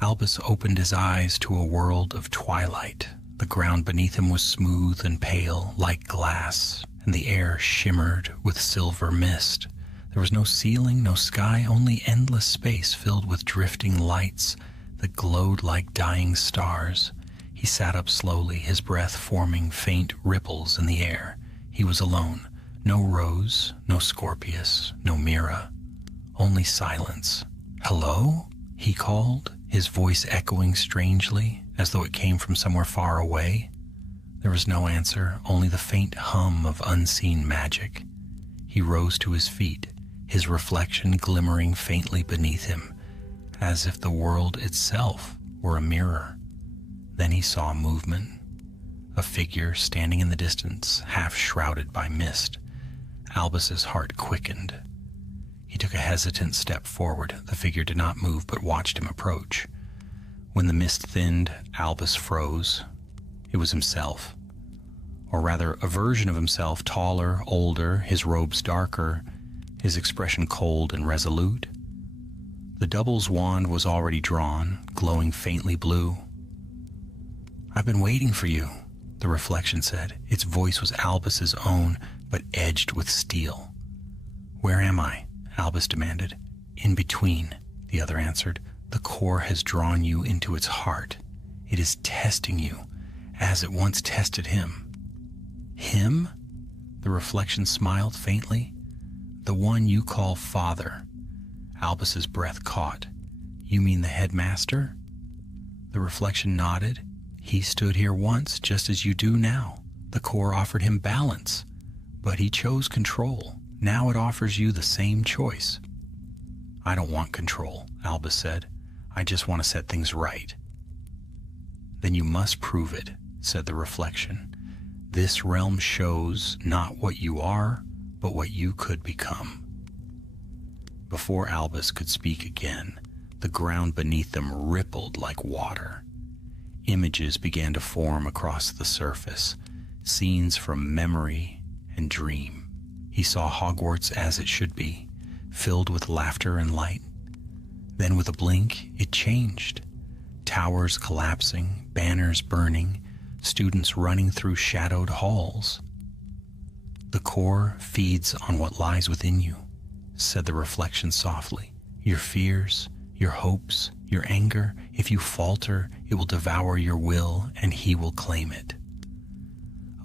Albus opened his eyes to a world of twilight. The ground beneath him was smooth and pale, like glass, and the air shimmered with silver mist. There was no ceiling, no sky, only endless space filled with drifting lights that glowed like dying stars. He sat up slowly, his breath forming faint ripples in the air. He was alone. No Rose, no Scorpius, no Mira. Only silence. "Hello?" he called, his voice echoing strangely, as though it came from somewhere far away. There was no answer, only the faint hum of unseen magic. He rose to his feet, his reflection glimmering faintly beneath him, as if the world itself were a mirror. Then he saw movement, a figure standing in the distance, half shrouded by mist. Albus's heart quickened. He took a hesitant step forward. The figure did not move, but watched him approach. When the mist thinned, Albus froze. It was himself. Or rather, a version of himself, taller, older, his robes darker, his expression cold and resolute. The double's wand was already drawn, glowing faintly blue. "I've been waiting for you," the reflection said. Its voice was Albus's own, but edged with steel. "Where am I?" Albus demanded. "In between," the other answered. "The core has drawn you into its heart. It is testing you, as it once tested him." "Him?" The reflection smiled faintly. "The one you call father." Albus's breath caught. "You mean the headmaster?" The reflection nodded. "He stood here once, just as you do now. The core offered him balance, but he chose control. Now it offers you the same choice." "I don't want control," Albus said. "I just want to set things right." "Then you must prove it," said the reflection. "This realm shows not what you are, but what you could become." Before Albus could speak again, the ground beneath them rippled like water. Images began to form across the surface, scenes from memory and dream. He saw Hogwarts as it should be, filled with laughter and light. Then with a blink, it changed. Towers collapsing, banners burning, students running through shadowed halls. "The core feeds on what lies within you," said the reflection softly. "Your fears, your hopes, your anger. If you falter, it will devour your will, and he will claim it."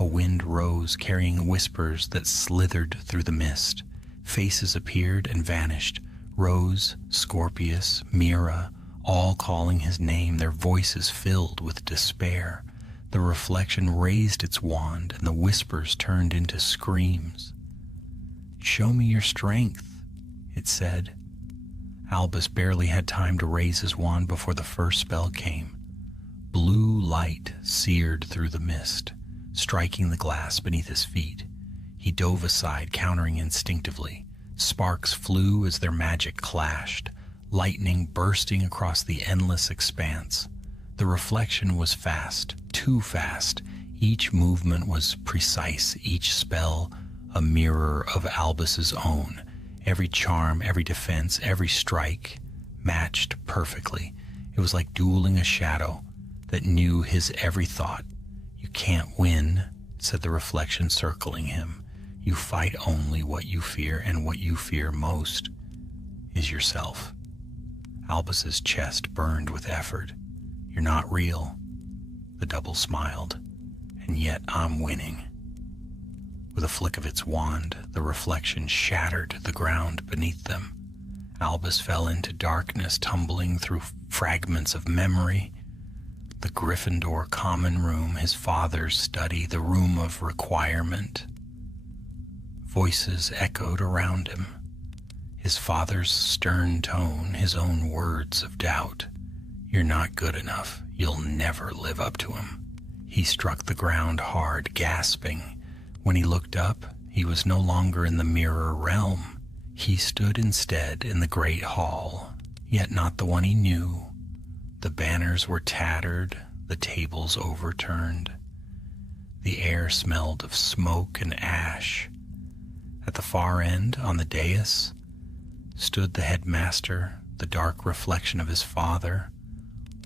A wind rose, carrying whispers that slithered through the mist. Faces appeared and vanished. Rose, Scorpius, Mira, all calling his name, their voices filled with despair. The reflection raised its wand, and the whispers turned into screams. "Show me your strength," it said. Albus barely had time to raise his wand before the first spell came. Blue light seared through the mist, striking the glass beneath his feet. He dove aside, countering instinctively. Sparks flew as their magic clashed, lightning bursting across the endless expanse. The reflection was fast, too fast. Each movement was precise, each spell a mirror of Albus's own. Every charm, every defense, every strike matched perfectly. It was like dueling a shadow that knew his every thought. "You can't win," said the reflection circling him. "You fight only what you fear, and what you fear most is yourself." Albus's chest burned with effort. "You're not real," the double smiled, "and yet I'm winning." With a flick of its wand, the reflection shattered the ground beneath them. Albus fell into darkness, tumbling through fragments of memory. The Gryffindor common room, his father's study, the room of requirement. Voices echoed around him. His father's stern tone, his own words of doubt. "You're not good enough. You'll never live up to him." He struck the ground hard, gasping. When he looked up, he was no longer in the mirror realm. He stood instead in the great hall, yet not the one he knew. The banners were tattered, the tables overturned. The air smelled of smoke and ash. At the far end, on the dais, stood the headmaster, the dark reflection of his father,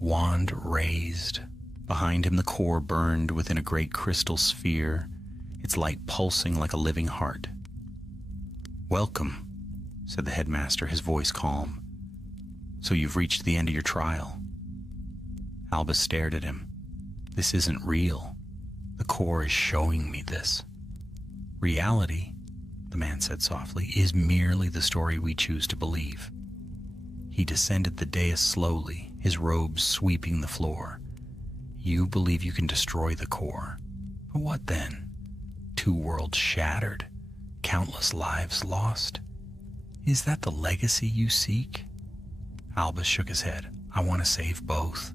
wand raised. Behind him the core burned within a great crystal sphere, its light pulsing like a living heart. "Welcome," said the headmaster, his voice calm. "So you've reached the end of your trial." Albus stared at him. "This isn't real. The core is showing me this." "Reality," the man said softly, "is merely the story we choose to believe." He descended the dais slowly, his robes sweeping the floor. "You believe you can destroy the core. But what then? 2 worlds shattered, countless lives lost. Is that the legacy you seek?" Albus shook his head. "I want to save both."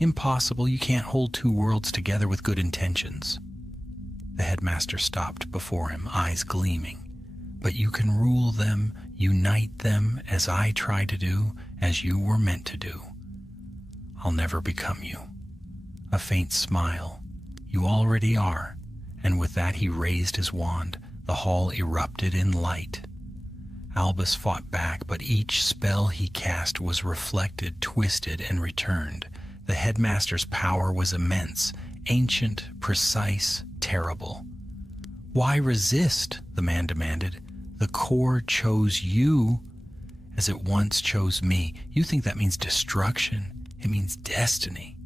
"Impossible. You can't hold 2 worlds together with good intentions." The headmaster stopped before him, eyes gleaming. "But you can rule them, unite them, as I try to do, as you were meant to do. I'll never become you." A faint smile. "You already are." And with that he raised his wand. The hall erupted in light. Albus fought back, but each spell he cast was reflected, twisted, and returned. The headmaster's power was immense, ancient, precise, terrible. "Why resist?" the man demanded. "The core chose you as it once chose me. You think that means destruction. It means destiny."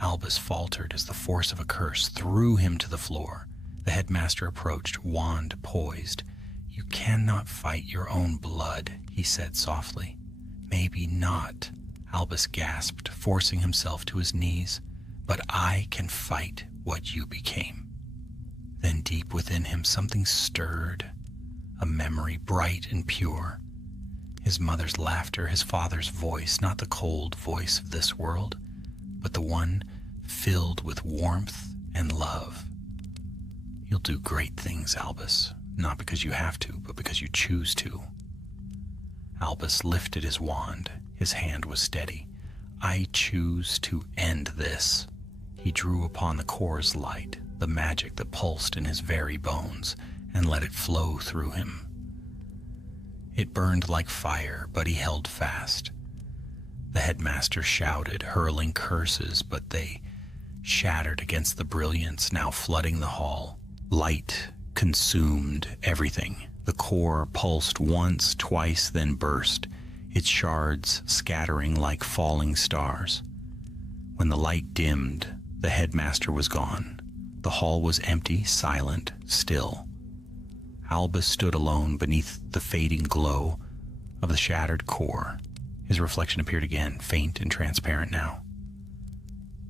Albus faltered as the force of a curse threw him to the floor. The headmaster approached, wand poised. "You cannot fight your own blood," he said softly. "Maybe not," Albus gasped, forcing himself to his knees. "But I can fight what you became." Then deep within him something stirred, a memory bright and pure. His mother's laughter, his father's voice, not the cold voice of this world, but the one filled with warmth and love. "You'll do great things, Albus, not because you have to, but because you choose to." Albus lifted his wand. His hand was steady. "I choose to end this." He drew upon the core's light, the magic that pulsed in his very bones, and let it flow through him. It burned like fire, but he held fast. The headmaster shouted, hurling curses, but they shattered against the brilliance now flooding the hall. Light consumed everything. The core pulsed once, twice, then burst, its shards scattering like falling stars. When the light dimmed, the headmaster was gone. The hall was empty, silent, still. Albus stood alone beneath the fading glow of the shattered core. His reflection appeared again, faint and transparent now.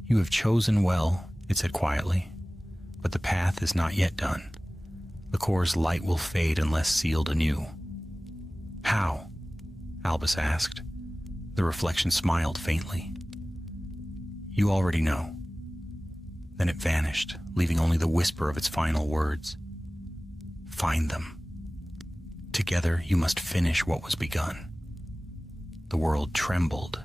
"You have chosen well," it said quietly, "but the path is not yet done. The core's light will fade unless sealed anew." "How?" Albus asked. The reflection smiled faintly. "You already know." Then it vanished, leaving only the whisper of its final words. "Find them. Together you must finish what was begun." The world trembled.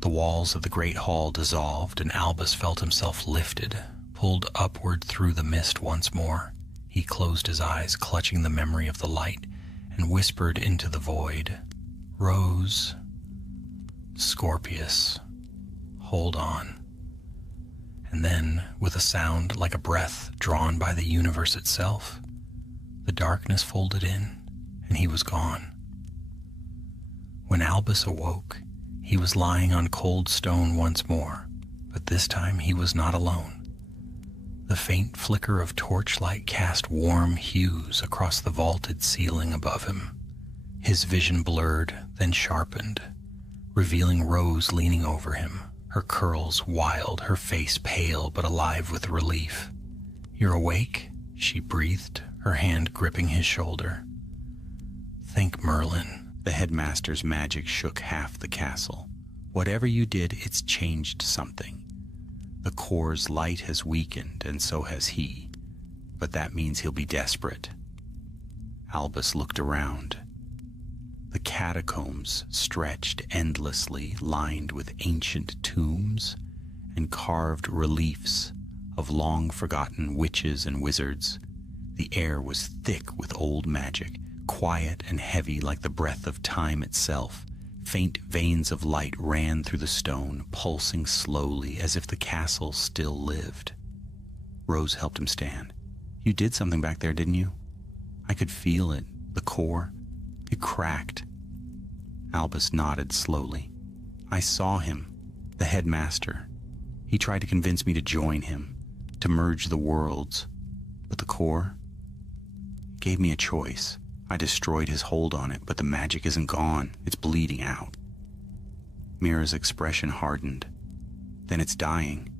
The walls of the great hall dissolved, and Albus felt himself lifted, pulled upward through the mist once more. He closed his eyes, clutching the memory of the light, and whispered into the void, "Rose, Scorpius, hold on." And then, with a sound like a breath drawn by the universe itself, the darkness folded in, and he was gone. When Albus awoke, he was lying on cold stone once more, but this time he was not alone. The faint flicker of torchlight cast warm hues across the vaulted ceiling above him. His vision blurred, then sharpened, revealing Rose leaning over him, her curls wild, her face pale but alive with relief. "You're awake?" she breathed, her hand gripping his shoulder. "Think, Merlin." The headmaster's magic shook half the castle. "Whatever you did, it's changed something. The core's light has weakened, and so has he. But that means he'll be desperate." Albus looked around. The catacombs stretched endlessly, lined with ancient tombs and carved reliefs of long-forgotten witches and wizards. The air was thick with old magic, quiet and heavy like the breath of time itself. Faint veins of light ran through the stone, pulsing slowly as if the castle still lived. Rose helped him stand. You did something back there, didn't you? I could feel it, the core. It cracked. Albus nodded slowly. I saw him, the headmaster. He tried to convince me to join him, to merge the worlds. But the core gave me a choice. I destroyed his hold on it, but the magic isn't gone. It's bleeding out. Mira's expression hardened. Then it's dying.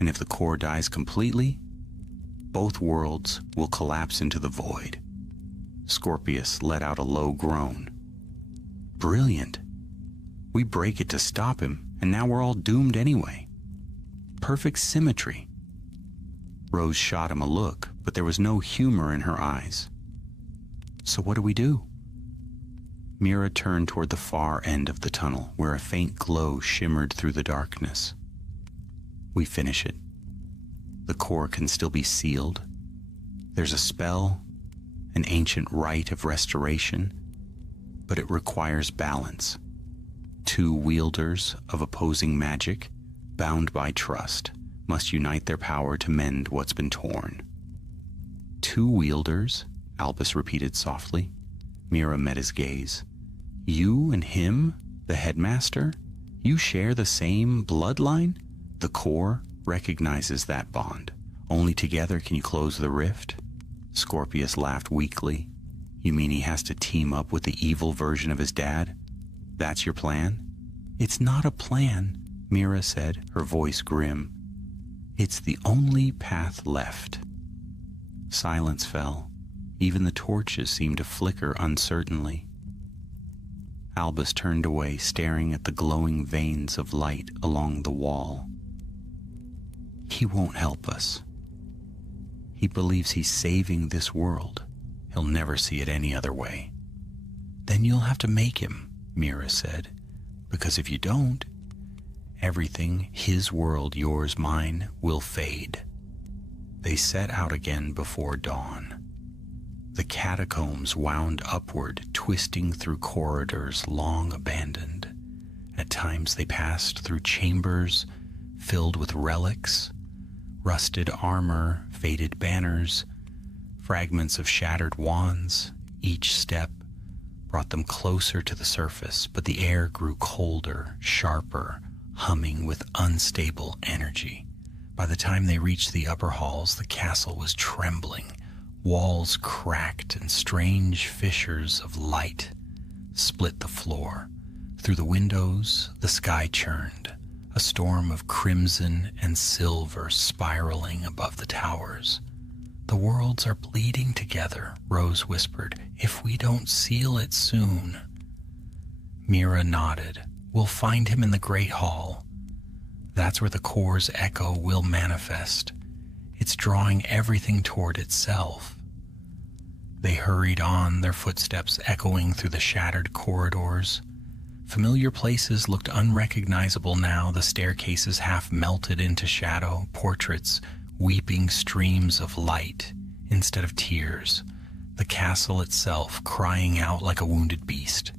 And if the core dies completely, both worlds will collapse into the void. Scorpius let out a low groan. Brilliant. We break it to stop him, and now we're all doomed anyway. Perfect symmetry. Rose shot him a look, but there was no humor in her eyes. So what do we do? Mira turned toward the far end of the tunnel, where a faint glow shimmered through the darkness. We finish it. The core can still be sealed. There's a spell, an ancient rite of restoration, but it requires balance. Two wielders of opposing magic, bound by trust, must unite their power to mend what's been torn. Two wielders, Albus repeated softly. Mira met his gaze. You and him, the headmaster? You share the same bloodline? The core recognizes that bond. Only together can you close the rift. Scorpius laughed weakly. You mean he has to team up with the evil version of his dad? That's your plan? It's not a plan, Mira said, her voice grim. It's the only path left. Silence fell. Even the torches seemed to flicker uncertainly. Albus turned away, staring at the glowing veins of light along the wall. He won't help us. He believes he's saving this world. He'll never see it any other way. Then you'll have to make him, Mira said, because if you don't, everything, his world, yours, mine, will fade. They set out again before dawn. The catacombs wound upward, twisting through corridors long abandoned. At times they passed through chambers filled with relics, rusted armor, faded banners, fragments of shattered wands. Each step brought them closer to the surface, but the air grew colder, sharper, humming with unstable energy. By the time they reached the upper halls, the castle was trembling. Walls cracked and strange fissures of light split the floor. Through the windows, the sky churned, a storm of crimson and silver spiraling above the towers. The worlds are bleeding together, Rose whispered, if we don't seal it soon. Mira nodded. We'll find him in the Great Hall. That's where the core's echo will manifest. It's drawing everything toward itself. They hurried on, their footsteps echoing through the shattered corridors. Familiar places looked unrecognizable now, the staircases half melted into shadow, portraits weeping streams of light instead of tears, the castle itself crying out like a wounded beast.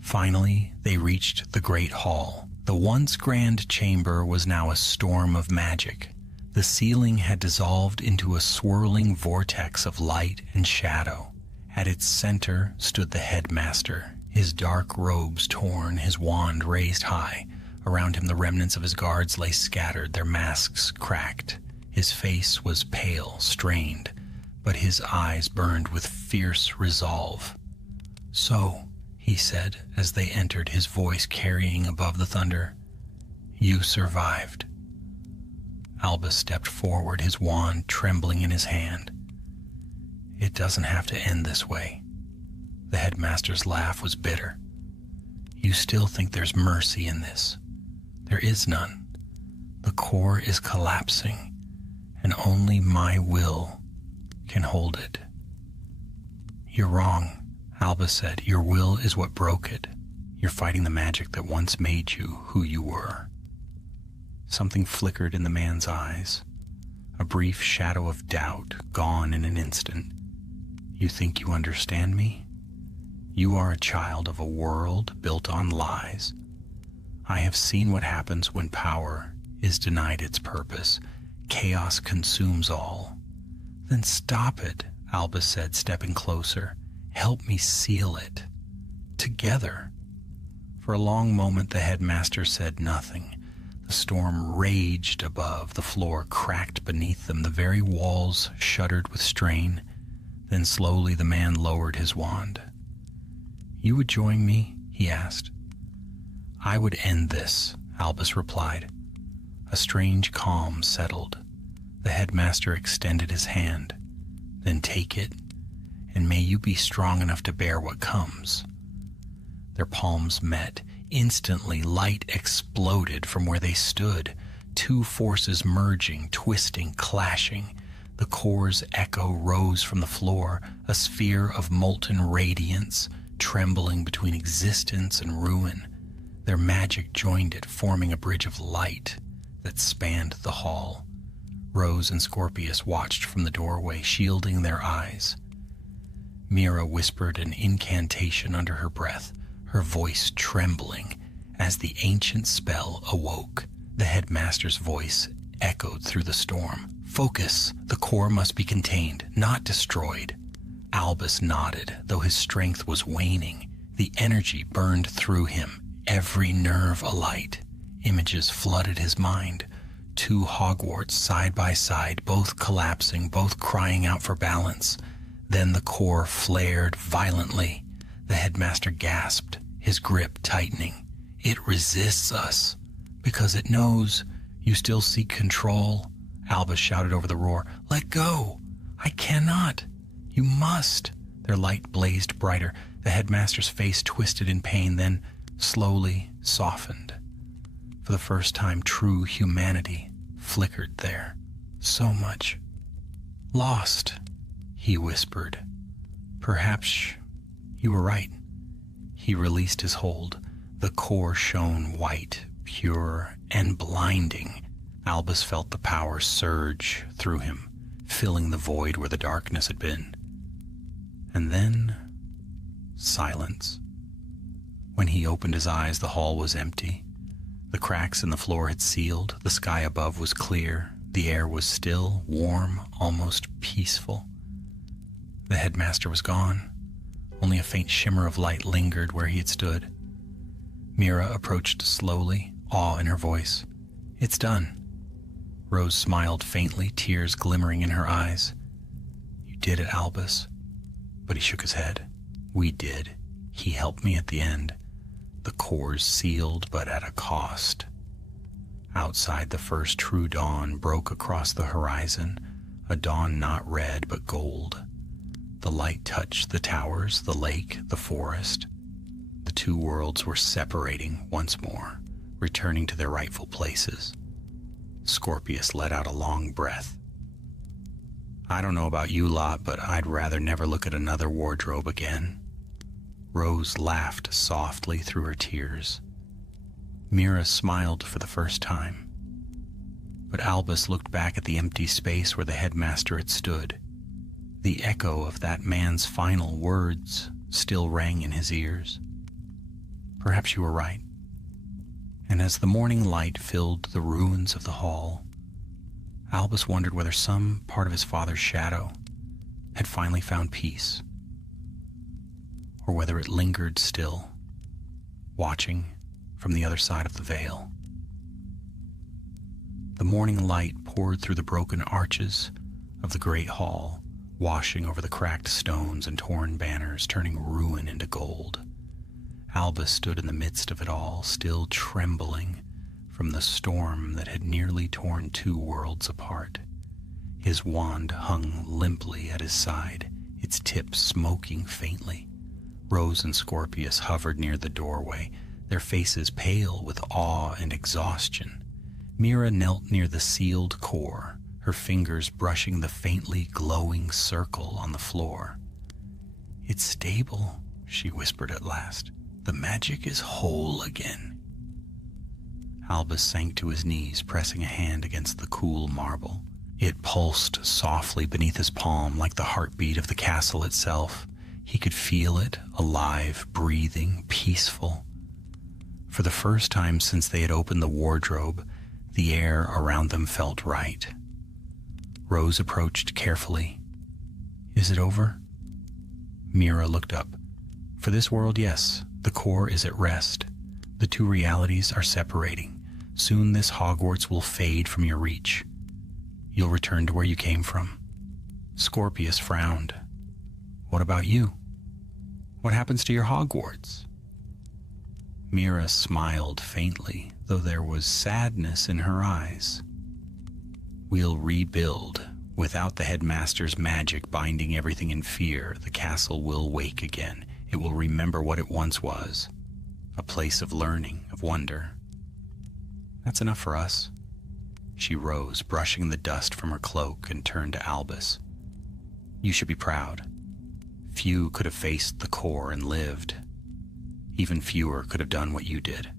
Finally, they reached the Great Hall. The once grand chamber was now a storm of magic. The ceiling had dissolved into a swirling vortex of light and shadow. At its center stood the headmaster, his dark robes torn, his wand raised high. Around him the remnants of his guards lay scattered, their masks cracked. His face was pale, strained, but his eyes burned with fierce resolve. So, he said as they entered, his voice carrying above the thunder, you survived. Albus stepped forward, his wand trembling in his hand. It doesn't have to end this way. The headmaster's laugh was bitter. You still think there's mercy in this. There is none. The core is collapsing, and only my will can hold it. You're wrong, Albus said. Your will is what broke it. You're fighting the magic that once made you who you were. Something flickered in the man's eyes, a brief shadow of doubt gone in an instant. You think you understand me? You are a child of a world built on lies. I have seen what happens when power is denied its purpose. Chaos consumes all. Then stop it, Albus said, stepping closer. Help me seal it. Together. For a long moment the headmaster said nothing. The storm raged above. The floor cracked beneath them. The very walls shuddered with strain. Then slowly the man lowered his wand. You would join me? He asked. I would end this, Albus replied. A strange calm settled. The headmaster extended his hand. Then take it, and may you be strong enough to bear what comes. Their palms met. Instantly, light exploded from where they stood, two forces merging, twisting, clashing. The core's echo rose from the floor, a sphere of molten radiance, trembling between existence and ruin. Their magic joined it, forming a bridge of light that spanned the hall. Rose and Scorpius watched from the doorway, shielding their eyes. Mira whispered an incantation under her breath, her voice trembling as the ancient spell awoke. The headmaster's voice echoed through the storm. Focus! The core must be contained, not destroyed. Albus nodded, though his strength was waning. The energy burned through him, every nerve alight. Images flooded his mind. Two Hogwarts side by side, both collapsing, both crying out for balance. Then the core flared violently. The headmaster gasped, his grip tightening. It resists us, because it knows you still seek control. Albus shouted over the roar. Let go! I cannot! You must! Their light blazed brighter. The headmaster's face twisted in pain, then slowly softened. For the first time, true humanity flickered there. So much lost, he whispered. Perhaps you were right. He released his hold. The core shone white, pure, and blinding. Albus felt the power surge through him, filling the void where the darkness had been. And then, silence. When he opened his eyes, the hall was empty. The cracks in the floor had sealed. The sky above was clear. The air was still, warm, almost peaceful. The headmaster was gone. Only a faint shimmer of light lingered where he had stood. Mira approached slowly, awe in her voice. It's done. Rose smiled faintly, tears glimmering in her eyes. You did it, Albus. But he shook his head. We did. He helped me at the end. The core's sealed, but at a cost. Outside, the first true dawn broke across the horizon, a dawn not red, but gold. The light touched the towers, the lake, the forest. The two worlds were separating once more, returning to their rightful places. Scorpius let out a long breath. I don't know about you lot, but I'd rather never look at another wardrobe again. Rose laughed softly through her tears. Mira smiled for the first time. But Albus looked back at the empty space where the headmaster had stood. The echo of that man's final words still rang in his ears. Perhaps you were right. And as the morning light filled the ruins of the hall, Albus wondered whether some part of his father's shadow had finally found peace, or whether it lingered still, watching from the other side of the veil. The morning light poured through the broken arches of the great hall, washing over the cracked stones and torn banners, turning ruin into gold. Albus stood in the midst of it all, still trembling from the storm that had nearly torn two worlds apart. His wand hung limply at his side, its tip smoking faintly. Rose and Scorpius hovered near the doorway, their faces pale with awe and exhaustion. Mira knelt near the sealed core, her fingers brushing the faintly glowing circle on the floor. It's stable, she whispered at last. The magic is whole again. Albus sank to his knees, pressing a hand against the cool marble. It pulsed softly beneath his palm like the heartbeat of the castle itself. He could feel it, alive, breathing, peaceful. For the first time since they had opened the wardrobe, the air around them felt right. Rose approached carefully, Is it over? Mira looked up. For this world, yes, the core is at rest. The two realities are separating. Soon this Hogwarts will fade from your reach. You'll return to where you came from. Scorpius frowned. What about you? What happens to your Hogwarts? Mira smiled faintly, though there was sadness in her eyes. We'll rebuild. Without the headmaster's magic binding everything in fear, the castle will wake again. It will remember what it once was. A place of learning, of wonder. That's enough for us. She rose, brushing the dust from her cloak, and turned to Albus. You should be proud. Few could have faced the core and lived. Even fewer could have done what you did.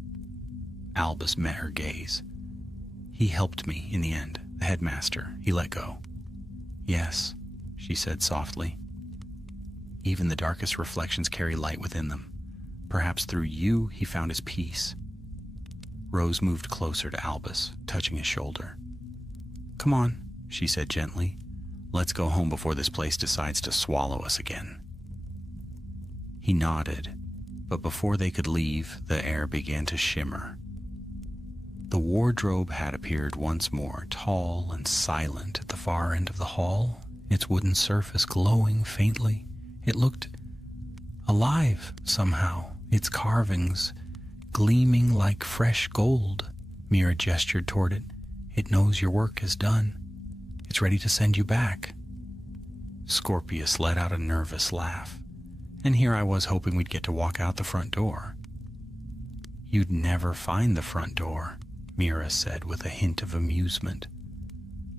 Albus met her gaze. He helped me in the end, the headmaster. He let go. Yes, she said softly. Even the darkest reflections carry light within them. Perhaps through you he found his peace. Rose moved closer to Albus, touching his shoulder. Come on, she said gently. Let's go home before this place decides to swallow us again. He nodded, but before they could leave, the air began to shimmer. The wardrobe had appeared once more, tall and silent at the far end of the hall, its wooden surface glowing faintly. It looked alive somehow, its carvings gleaming like fresh gold. Mira gestured toward it. It knows your work is done. It's ready to send you back. Scorpius let out a nervous laugh. And here I was hoping we'd get to walk out the front door. You'd never find the front door, Mira said with a hint of amusement.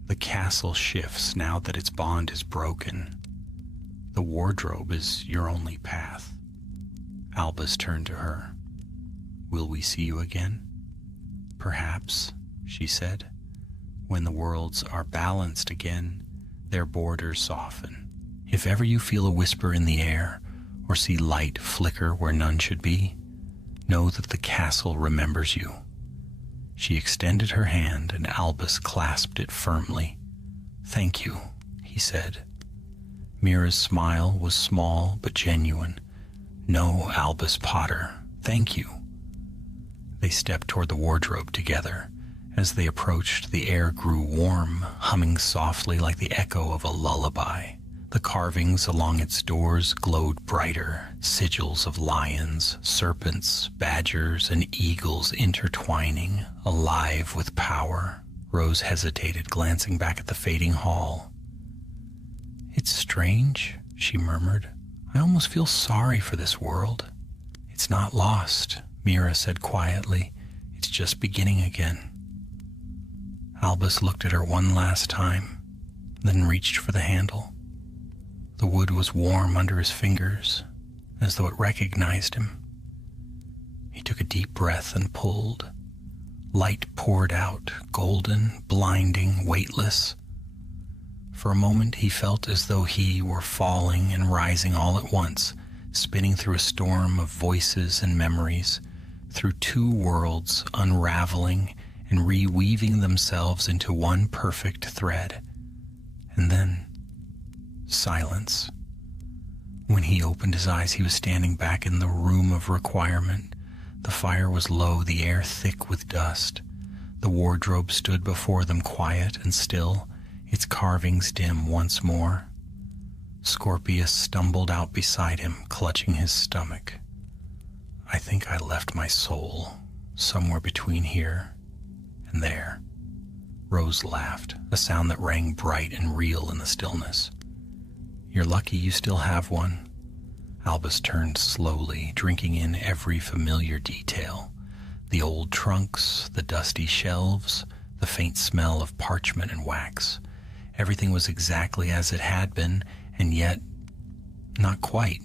The castle shifts now that its bond is broken. The wardrobe is your only path. Albus turned to her. Will we see you again? Perhaps, she said. When the worlds are balanced again, their borders soften. If ever you feel a whisper in the air, or see light flicker where none should be, know that the castle remembers you. She extended her hand, and Albus clasped it firmly. Thank you, he said. Mira's smile was small but genuine. No, Albus Potter, thank you. They stepped toward the wardrobe together. As they approached, the air grew warm, humming softly like the echo of a lullaby. The carvings along its doors glowed brighter, sigils of lions, serpents, badgers, and eagles intertwining, alive with power. Rose hesitated, glancing back at the fading hall. It's strange, she murmured. I almost feel sorry for this world. It's not lost, Mira said quietly. It's just beginning again. Albus looked at her one last time, then reached for the handle. The wood was warm under his fingers, as though it recognized him. He took a deep breath and pulled. Light poured out, golden, blinding, weightless. For a moment he felt as though he were falling and rising all at once, spinning through a storm of voices and memories, through two worlds unraveling and reweaving themselves into one perfect thread. And then silence. When he opened his eyes, he was standing back in the room of requirement. The fire was low, the air thick with dust. The wardrobe stood before them, quiet and still, its carvings dim once more. Scorpius stumbled out beside him, clutching his stomach. I think I left my soul somewhere between here and there. Rose laughed, a sound that rang bright and real in the stillness. You're lucky you still have one. Albus turned slowly, drinking in every familiar detail. The old trunks, the dusty shelves, the faint smell of parchment and wax. Everything was exactly as it had been, and yet not quite.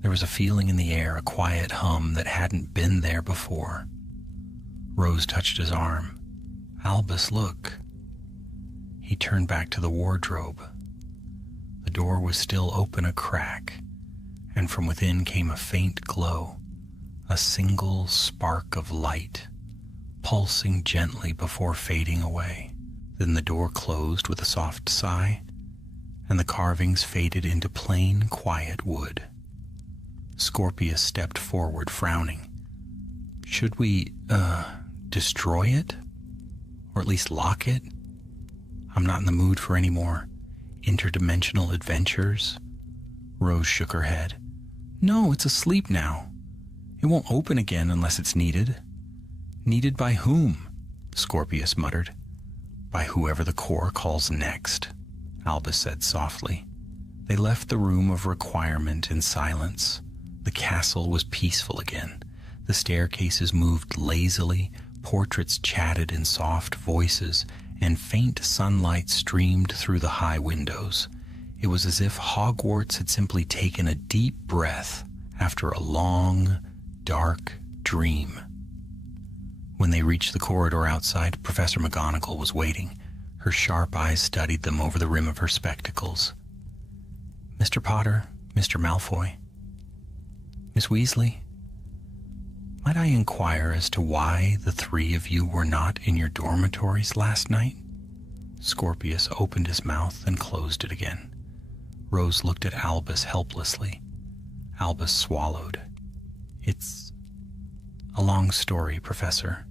There was a feeling in the air, a quiet hum that hadn't been there before. Rose touched his arm. Albus, look. He turned back to the wardrobe. The door was still open a crack, and from within came a faint glow, a single spark of light, pulsing gently before fading away. Then the door closed with a soft sigh, and the carvings faded into plain, quiet wood. Scorpius stepped forward, frowning. Should we, destroy it? Or at least lock it? I'm not in the mood for any more interdimensional adventures. Rose shook her head. No, it's asleep now. It won't open again unless it's needed. Needed by whom? Scorpius muttered. By whoever the core calls next, Albus said softly. They left the room of requirement in silence. The castle was peaceful again. The staircases moved lazily, portraits chatted in soft voices, and faint sunlight streamed through the high windows. It was as if Hogwarts had simply taken a deep breath after a long, dark dream. When they reached the corridor outside, Professor McGonagall was waiting. Her sharp eyes studied them over the rim of her spectacles. Mr. Potter, Mr. Malfoy, Miss Weasley, might I inquire as to why the three of you were not in your dormitories last night? Scorpius opened his mouth and closed it again. Rose looked at Albus helplessly. Albus swallowed. It's a long story, Professor.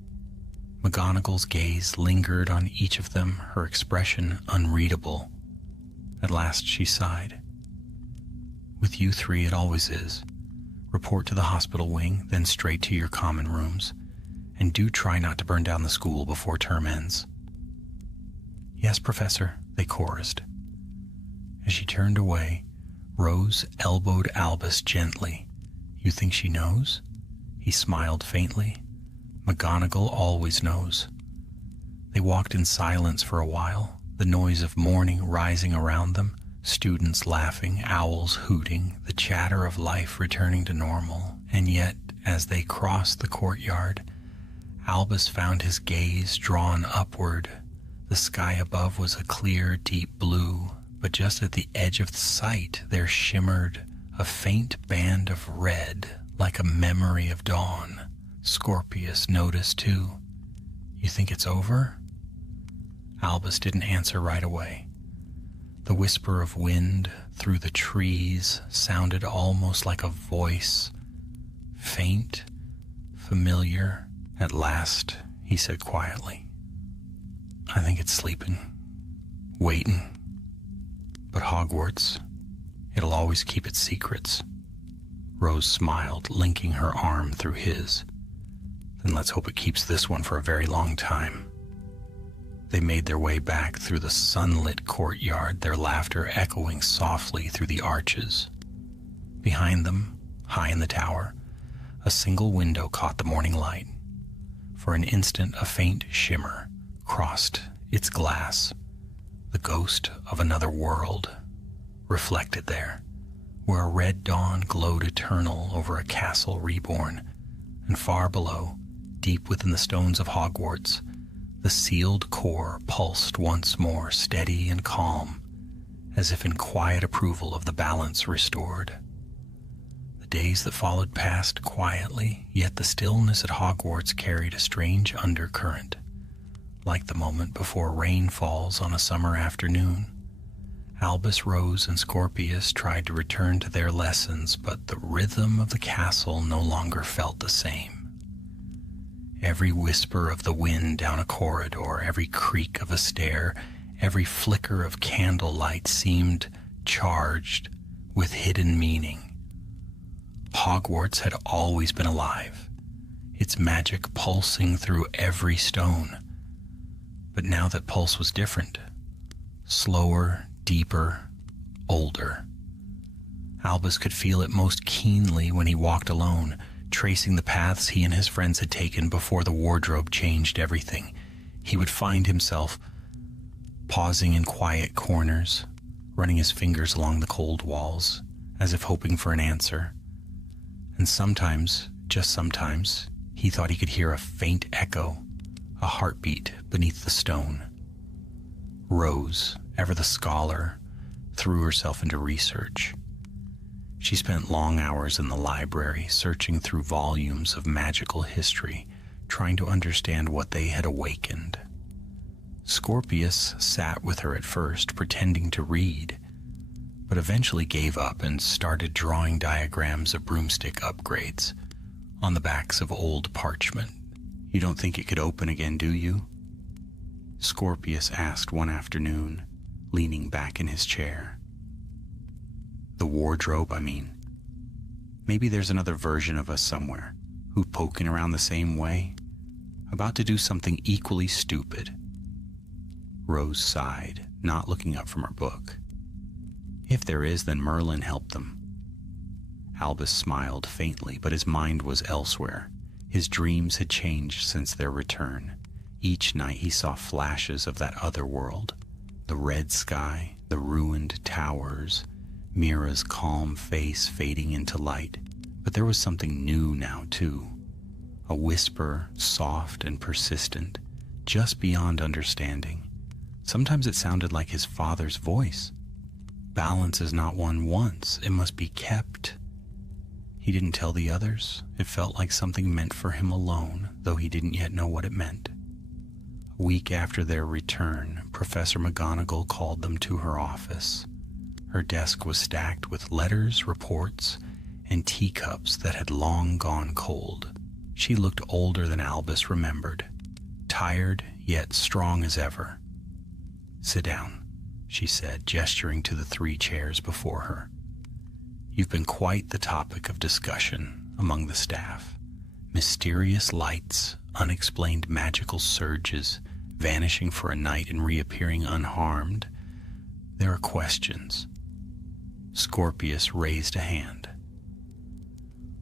McGonagall's gaze lingered on each of them, her expression unreadable. At last she sighed. With you three it always is. Report to the hospital wing, then straight to your common rooms. And do try not to burn down the school before term ends. Yes, Professor, they chorused. As she turned away, Rose elbowed Albus gently. You think she knows? He smiled faintly. McGonagall always knows. They walked in silence for a while, the noise of morning rising around them, students laughing, owls hooting, the chatter of life returning to normal. And yet, as they crossed the courtyard, Albus found his gaze drawn upward. The sky above was a clear, deep blue, but just at the edge of the sight there shimmered a faint band of red, like a memory of dawn. Scorpius noticed too. You think it's over? Albus didn't answer right away. The whisper of wind through the trees sounded almost like a voice, faint, familiar. At last, he said quietly, I think it's sleeping, waiting. But Hogwarts, it'll always keep its secrets. Rose smiled, linking her arm through his. Then let's hope it keeps this one for a very long time. They made their way back through the sunlit courtyard, their laughter echoing softly through the arches. Behind them, high in the tower, a single window caught the morning light. For an instant, a faint shimmer crossed its glass, the ghost of another world reflected there, where a red dawn glowed eternal over a castle reborn, and far below, deep within the stones of Hogwarts, the sealed core pulsed once more, steady and calm, as if in quiet approval of the balance restored. The days that followed passed quietly, yet the stillness at Hogwarts carried a strange undercurrent, like the moment before rain falls on a summer afternoon. Albus, Rose, and Scorpius tried to return to their lessons, but the rhythm of the castle no longer felt the same. Every whisper of the wind down a corridor, every creak of a stair, every flicker of candlelight seemed charged with hidden meaning. Hogwarts had always been alive, its magic pulsing through every stone. But now that pulse was different, slower, deeper, older. Albus could feel it most keenly when he walked alone, tracing the paths he and his friends had taken before the wardrobe changed everything. He would find himself pausing in quiet corners, running his fingers along the cold walls, as if hoping for an answer. And sometimes, just sometimes, he thought he could hear a faint echo, a heartbeat beneath the stone. Rose, ever the scholar, threw herself into research. She spent long hours in the library, searching through volumes of magical history, trying to understand what they had awakened. Scorpius sat with her at first, pretending to read, but eventually gave up and started drawing diagrams of broomstick upgrades on the backs of old parchment. "You don't think it could open again, do you?" Scorpius asked one afternoon, leaning back in his chair. "The wardrobe, I mean. Maybe there's another version of us somewhere who's poking around the same way, about to do something equally stupid." Rose sighed, not looking up from her book. "If there is, then Merlin helped them." Albus smiled faintly, but his mind was elsewhere. His dreams had changed since their return. Each night he saw flashes of that other world, the red sky, the ruined towers, Mira's calm face fading into light. But there was something new now, too. A whisper, soft and persistent, just beyond understanding. Sometimes it sounded like his father's voice. "Balance is not won once, it must be kept." He didn't tell the others. It felt like something meant for him alone, though he didn't yet know what it meant. A week after their return, Professor McGonagall called them to her office. Her desk was stacked with letters, reports, and teacups that had long gone cold. She looked older than Albus remembered, tired yet strong as ever. "Sit down," she said, gesturing to the 3 chairs before her. "You've been quite the topic of discussion among the staff. Mysterious lights, unexplained magical surges, vanishing for a night and reappearing unharmed. There are questions." Scorpius raised a hand.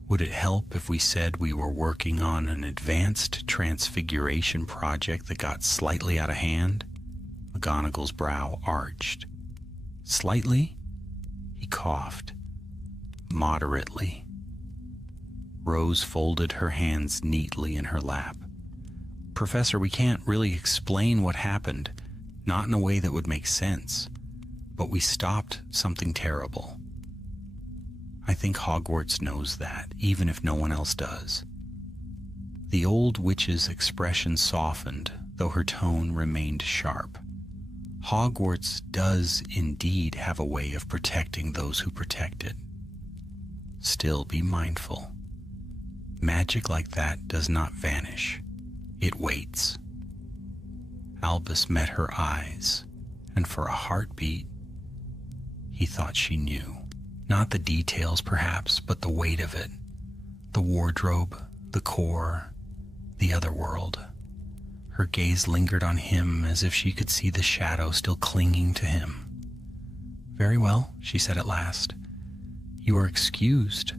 "Would it help if we said we were working on an advanced transfiguration project that got slightly out of hand?" McGonagall's brow arched. "Slightly?" He coughed. "Moderately." Rose folded her hands neatly in her lap. "Professor, we can't really explain what happened, not in a way that would make sense, but we stopped something terrible. I think Hogwarts knows that, even if no one else does." The old witch's expression softened, though her tone remained sharp. "Hogwarts does indeed have a way of protecting those who protect it. Still, be mindful. Magic like that does not vanish. It waits." Albus met her eyes, and for a heartbeat, he thought she knew. Not the details, perhaps, but the weight of it. The wardrobe, the core, the other world. Her gaze lingered on him as if she could see the shadow still clinging to him. "Very well," she said at last. "You are excused.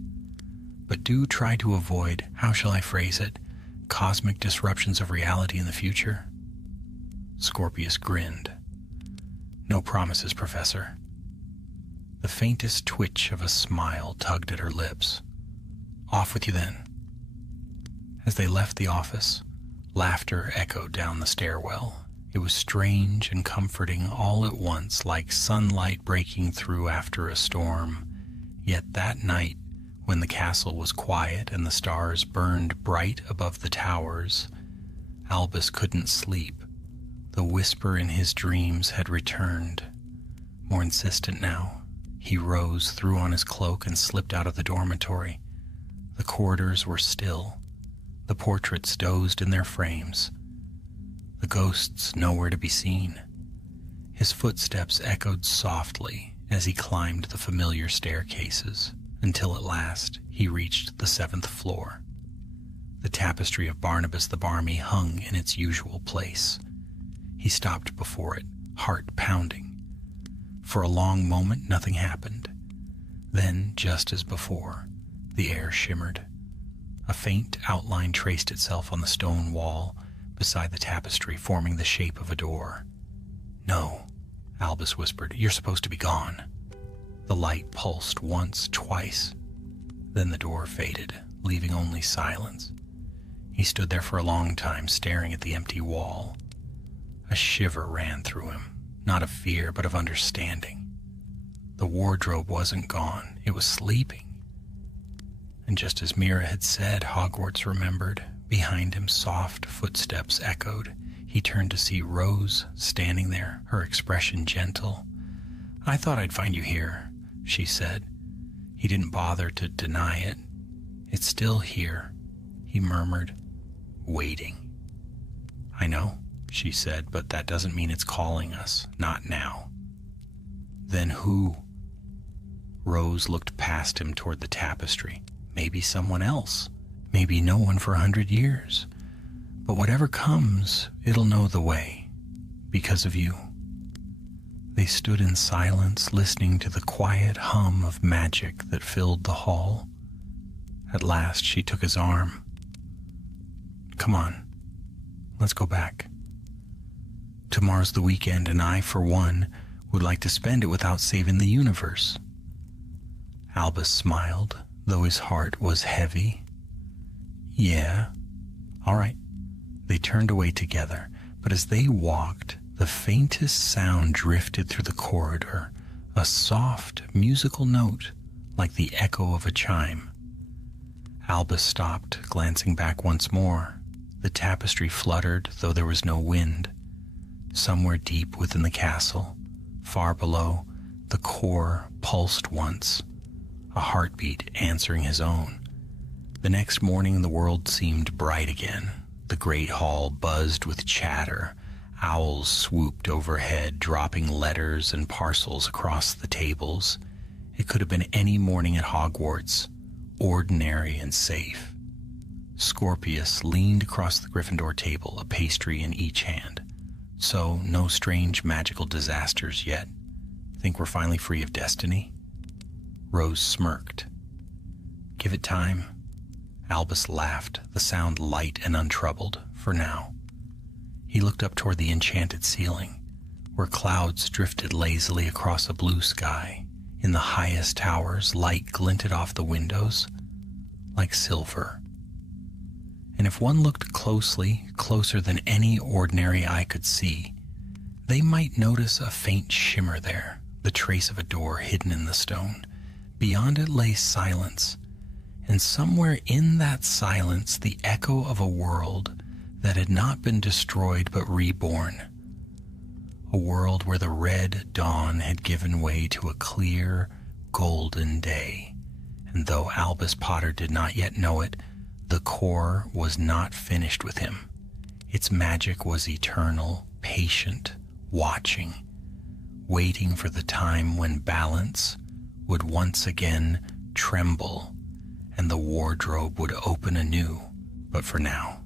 But do try to avoid, how shall I phrase it, cosmic disruptions of reality in the future." Scorpius grinned. "No promises, Professor." The faintest twitch of a smile tugged at her lips. "Off with you then." As they left the office, laughter echoed down the stairwell. It was strange and comforting all at once, like sunlight breaking through after a storm. Yet that night, when the castle was quiet and the stars burned bright above the towers, Albus couldn't sleep. The whisper in his dreams had returned, more insistent now. He rose, threw on his cloak, and slipped out of the dormitory. The corridors were still. The portraits dozed in their frames. The ghosts nowhere to be seen. His footsteps echoed softly as he climbed the familiar staircases, until at last he reached the 7th floor. The tapestry of Barnabas the Barmy hung in its usual place. He stopped before it, heart pounding. For a long moment, nothing happened. Then, just as before, the air shimmered. A faint outline traced itself on the stone wall beside the tapestry, forming the shape of a door. "No," Albus whispered. "You're supposed to be gone." The light pulsed once, twice. Then the door faded, leaving only silence. He stood there for a long time, staring at the empty wall. A shiver ran through him, not of fear, but of understanding. The wardrobe wasn't gone. It was sleeping. And just as Mira had said, Hogwarts remembered. Behind him, soft footsteps echoed. He turned to see Rose standing there, her expression gentle. "I thought I'd find you here. she said. He didn't bother to deny it. It's still here, he murmured, waiting. I know, she said, but that doesn't mean it's calling us. Not now. Then who? Rose looked past him toward the tapestry. Maybe someone else. Maybe no one for 100 years. But whatever comes, it'll know the way. Because of you. They stood in silence, listening to the quiet hum of magic that filled the hall. At last, she took his arm. Come on, let's go back. Tomorrow's the weekend, and I, for one, would like to spend it without saving the universe. Albus smiled, though his heart was heavy. Yeah, all right. They turned away together, but as they walked, the faintest sound drifted through the corridor, a soft, musical note, like the echo of a chime. Albus stopped, glancing back once more. The tapestry fluttered, though there was no wind. Somewhere deep within the castle, far below, the core pulsed once, a heartbeat answering his own. The next morning, the world seemed bright again. The great hall buzzed with chatter. Owls swooped overhead, dropping letters and parcels across the tables. It could have been any morning at Hogwarts, ordinary and safe. Scorpius leaned across the Gryffindor table, a pastry in each hand. So, no strange magical disasters yet. Think we're finally free of destiny? Rose smirked. Give it time. Albus laughed, the sound light and untroubled, for now. He looked up toward the enchanted ceiling, where clouds drifted lazily across a blue sky. In the highest towers, light glinted off the windows, like silver. And if one looked closely, closer than any ordinary eye could see, they might notice a faint shimmer there, the trace of a door hidden in the stone. Beyond it lay silence, and somewhere in that silence the echo of a world that had not been destroyed but reborn. A world where the red dawn had given way to a clear, golden day. And though Albus Potter did not yet know it, the core was not finished with him. Its magic was eternal, patient, watching, waiting for the time when balance would once again tremble and the wardrobe would open anew. But for now,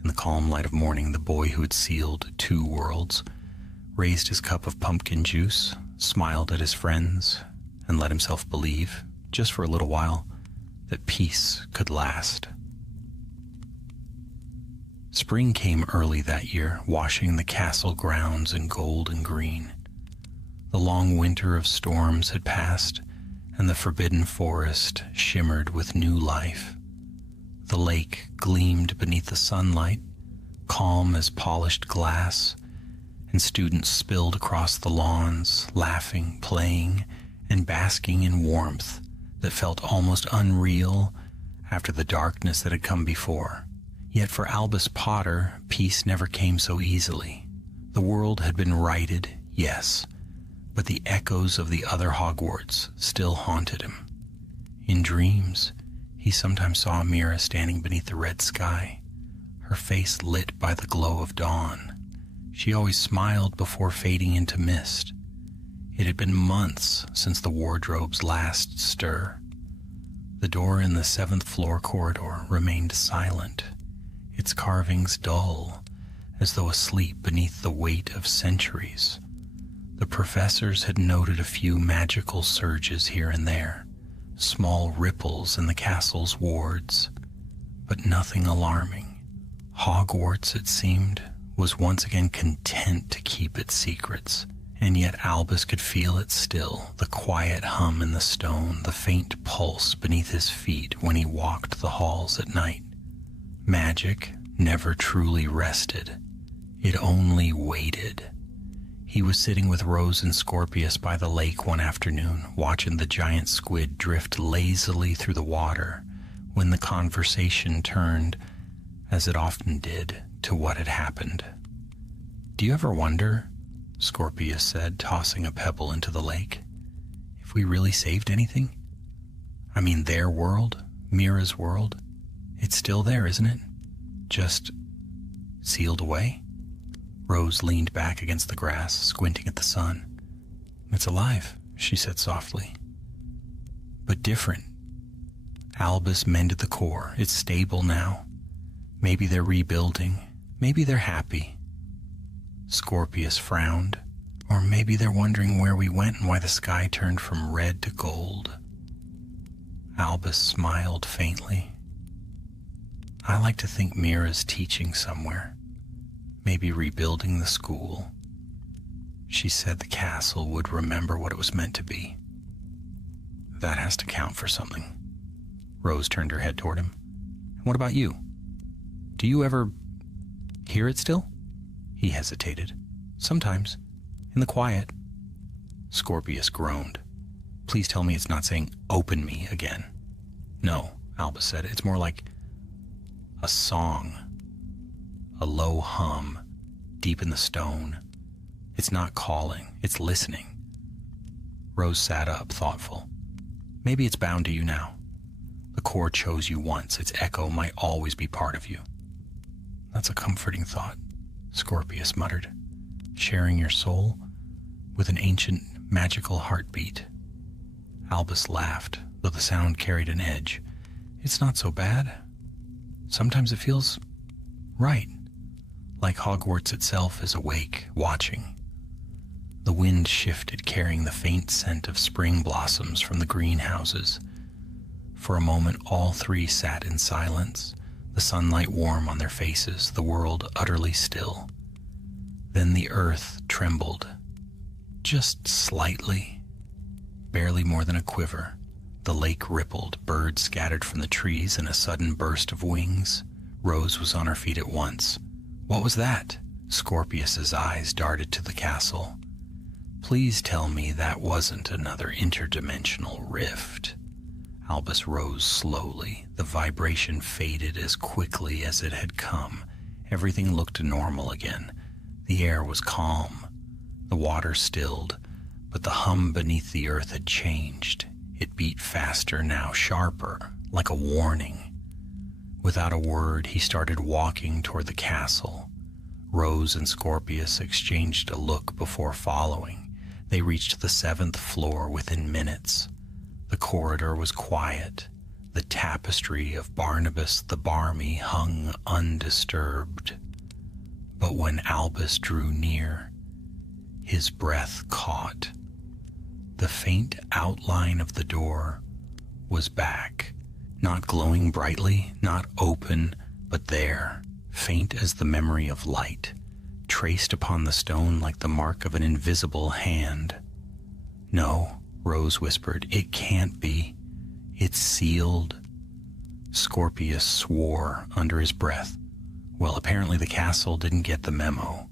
in the calm light of morning, the boy who had sealed 2 worlds raised his cup of pumpkin juice, smiled at his friends, and let himself believe, just for a little while, that peace could last. Spring came early that year, washing the castle grounds in gold and green. The long winter of storms had passed, and the forbidden forest shimmered with new life. The lake gleamed beneath the sunlight, calm as polished glass, and students spilled across the lawns, laughing, playing, and basking in warmth that felt almost unreal after the darkness that had come before. Yet for Albus Potter, peace never came so easily. The world had been righted, yes, but the echoes of the other Hogwarts still haunted him. In dreams, he sometimes saw Mira standing beneath the red sky, her face lit by the glow of dawn. She always smiled before fading into mist. It had been months since the wardrobe's last stir. The door in the 7th floor corridor remained silent, its carvings dull, as though asleep beneath the weight of centuries. The professors had noted a few magical surges here and there, small ripples in the castle's wards, but nothing alarming. Hogwarts, it seemed, was once again content to keep its secrets, and yet Albus could feel it still, the quiet hum in the stone, the faint pulse beneath his feet when he walked the halls at night. Magic never truly rested. It only waited. He was sitting with Rose and Scorpius by the lake one afternoon, watching the giant squid drift lazily through the water, when the conversation turned, as it often did, to what had happened. "Do you ever wonder," Scorpius said, tossing a pebble into the lake, Have we really saved anything? I mean, their world, Mira's world, it's still there, isn't it? Just sealed away? Rose leaned back against the grass, squinting at the sun. It's alive, she said softly. But different. Albus mended the core. It's stable now. Maybe they're rebuilding. Maybe they're happy. Scorpius frowned. Or maybe they're wondering where we went and why the sky turned from red to gold. Albus smiled faintly. I like to think Mira's teaching somewhere. Maybe rebuilding the school. She said the castle would remember what it was meant to be. That has to count for something. Rose turned her head toward him. And what about you? Do you ever hear it still? He hesitated. Sometimes. In the quiet. Scorpius groaned. Please tell me it's not saying, open me again. No, Albus said. It's more like a song. A low hum, deep in the stone. It's not calling, it's listening. Rose sat up, thoughtful. Maybe it's bound to you now. The core chose you once. Its echo might always be part of you. That's a comforting thought, Scorpius muttered. Sharing your soul with an ancient, magical heartbeat. Albus laughed, though the sound carried an edge. It's not so bad. Sometimes it feels right, like Hogwarts itself is awake, watching. The wind shifted, carrying the faint scent of spring blossoms from the greenhouses. For a moment, all three sat in silence, the sunlight warm on their faces, the world utterly still. Then the earth trembled, just slightly, barely more than a quiver. The lake rippled, birds scattered from the trees in a sudden burst of wings. Rose was on her feet at once. What was that? Scorpius's eyes darted to the castle. Please tell me that wasn't another interdimensional rift. Albus rose slowly. The vibration faded as quickly as it had come. Everything looked normal again. The air was calm. The water stilled, but the hum beneath the earth had changed. It beat faster now, sharper, like a warning. Without a word, he started walking toward the castle. Rose and Scorpius exchanged a look before following. They reached the 7th floor within minutes. The corridor was quiet. The tapestry of Barnabas the Barmy hung undisturbed. But when Albus drew near, his breath caught. The faint outline of the door was back, not glowing brightly, not open, but there, faint as the memory of light, traced upon the stone like the mark of an invisible hand. No, Rose whispered, it can't be. It's sealed. Scorpius swore under his breath. Well, apparently the castle didn't get the memo.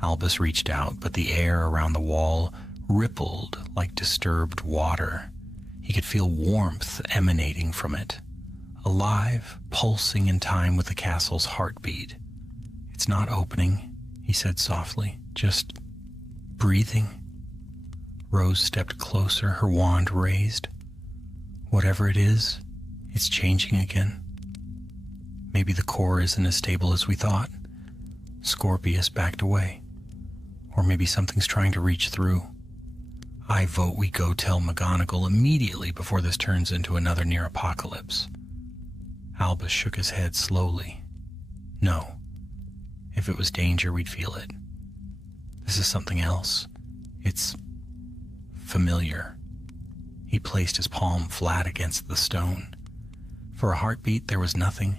Albus reached out, but the air around the wall rippled like disturbed water. He could feel warmth emanating from it, alive, pulsing in time with the castle's heartbeat. It's not opening, he said softly, just breathing. Rose stepped closer, her wand raised. Whatever it is, it's changing again. Maybe the core isn't as stable as we thought. Scorpius backed away. Or maybe something's trying to reach through. I vote we go tell McGonagall immediately before this turns into another near apocalypse. Albus shook his head slowly. No. If it was danger, we'd feel it. This is something else. It's familiar. He placed his palm flat against the stone. For a heartbeat, there was nothing.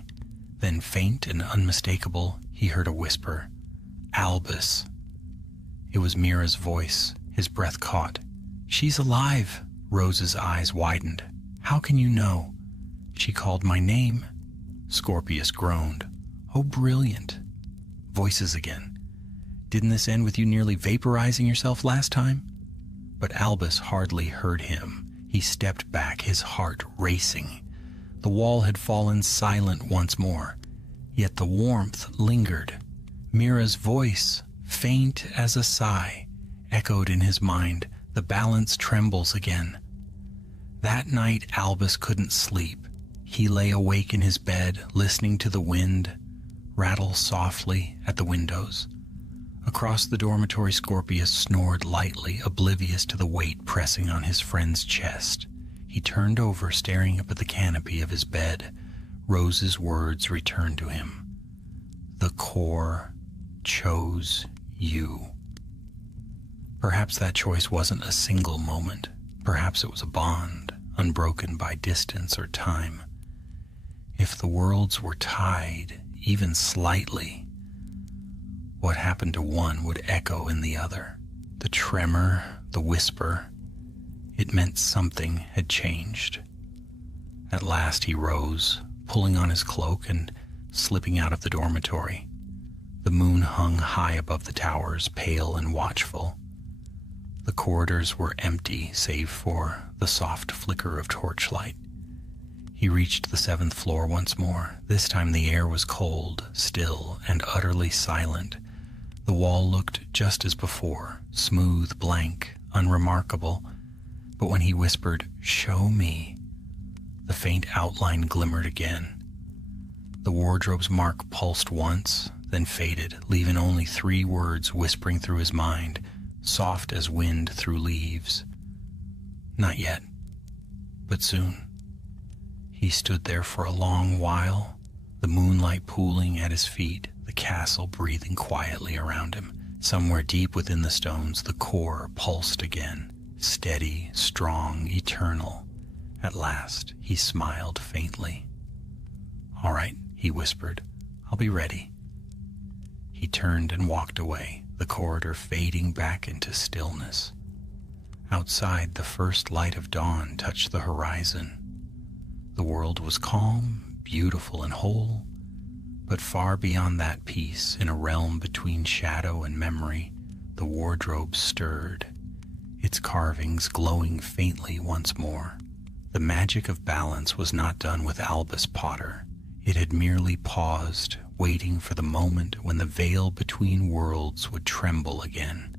Then, faint and unmistakable, he heard a whisper. Albus. It was Mira's voice. His breath caught. She's alive. Rose's eyes widened. How can you know? She called my name. Scorpius groaned. Oh, brilliant. Voices again. Didn't this end with you nearly vaporizing yourself last time? But Albus hardly heard him. He stepped back, his heart racing. The wall had fallen silent once more, yet the warmth lingered. Mira's voice, faint as a sigh, echoed in his mind, The balance trembles again. That night, Albus couldn't sleep. He lay awake in his bed, listening to the wind rattle softly at the windows. Across the dormitory, Scorpius snored lightly, oblivious to the weight pressing on his friend's chest. He turned over, staring up at the canopy of his bed. Rose's words returned to him. The core chose you. Perhaps that choice wasn't a single moment. Perhaps it was a bond, unbroken by distance or time. If the worlds were tied, even slightly, what happened to one would echo in the other. The tremor, the whisper, it meant something had changed. At last he rose, pulling on his cloak and slipping out of the dormitory. The moon hung high above the towers, pale and watchful. The corridors were empty, save for the soft flicker of torchlight. He reached the 7th floor once more. This time the air was cold, still, and utterly silent. The wall looked just as before, smooth, blank, unremarkable. But when he whispered, "Show me," the faint outline glimmered again. The wardrobe's mark pulsed once, then faded, leaving only 3 words whispering through his mind, soft as wind through leaves. Not yet, but soon. He stood there for a long while, the moonlight pooling at his feet, the castle breathing quietly around him. Somewhere deep within the stones, the core pulsed again, steady, strong, eternal. At last, he smiled faintly. "All right," he whispered. "I'll be ready." He turned and walked away, the corridor fading back into stillness. Outside, the first light of dawn touched the horizon. The world was calm, beautiful, and whole, but far beyond that peace, in a realm between shadow and memory, the wardrobe stirred, its carvings glowing faintly once more. The magic of balance was not done with Albus Potter. It had merely paused, waiting for the moment when the veil between worlds would tremble again,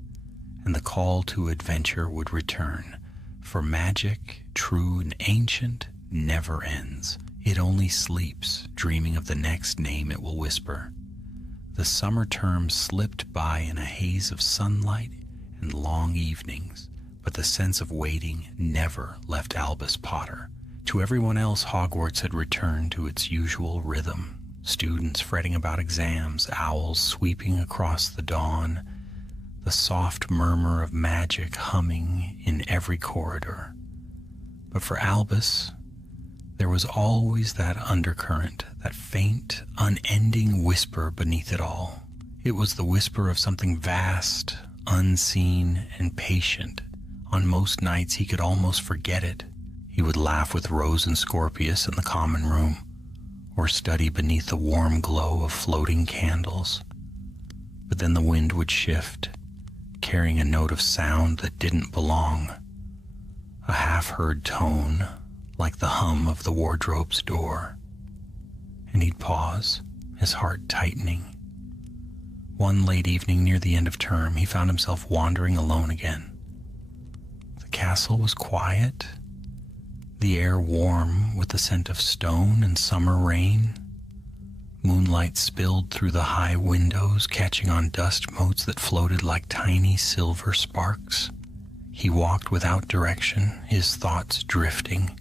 and the call to adventure would return. For magic, true and ancient, never ends. It only sleeps, dreaming of the next name it will whisper. The summer term slipped by in a haze of sunlight and long evenings, but the sense of waiting never left Albus Potter. To everyone else, Hogwarts had returned to its usual rhythm. Students fretting about exams, owls sweeping across the dawn, the soft murmur of magic humming in every corridor. But for Albus, there was always that undercurrent, that faint, unending whisper beneath it all. It was the whisper of something vast, unseen, and patient. On most nights he could almost forget it. He would laugh with Rose and Scorpius in the common room, or study beneath the warm glow of floating candles. But then the wind would shift, carrying a note of sound that didn't belong, a half-heard tone, like the hum of the wardrobe's door. And he'd pause, his heart tightening. One late evening near the end of term, he found himself wandering alone again. The castle was quiet, the air warm with the scent of stone and summer rain. Moonlight spilled through the high windows, catching on dust motes that floated like tiny silver sparks. He walked without direction, his thoughts drifting,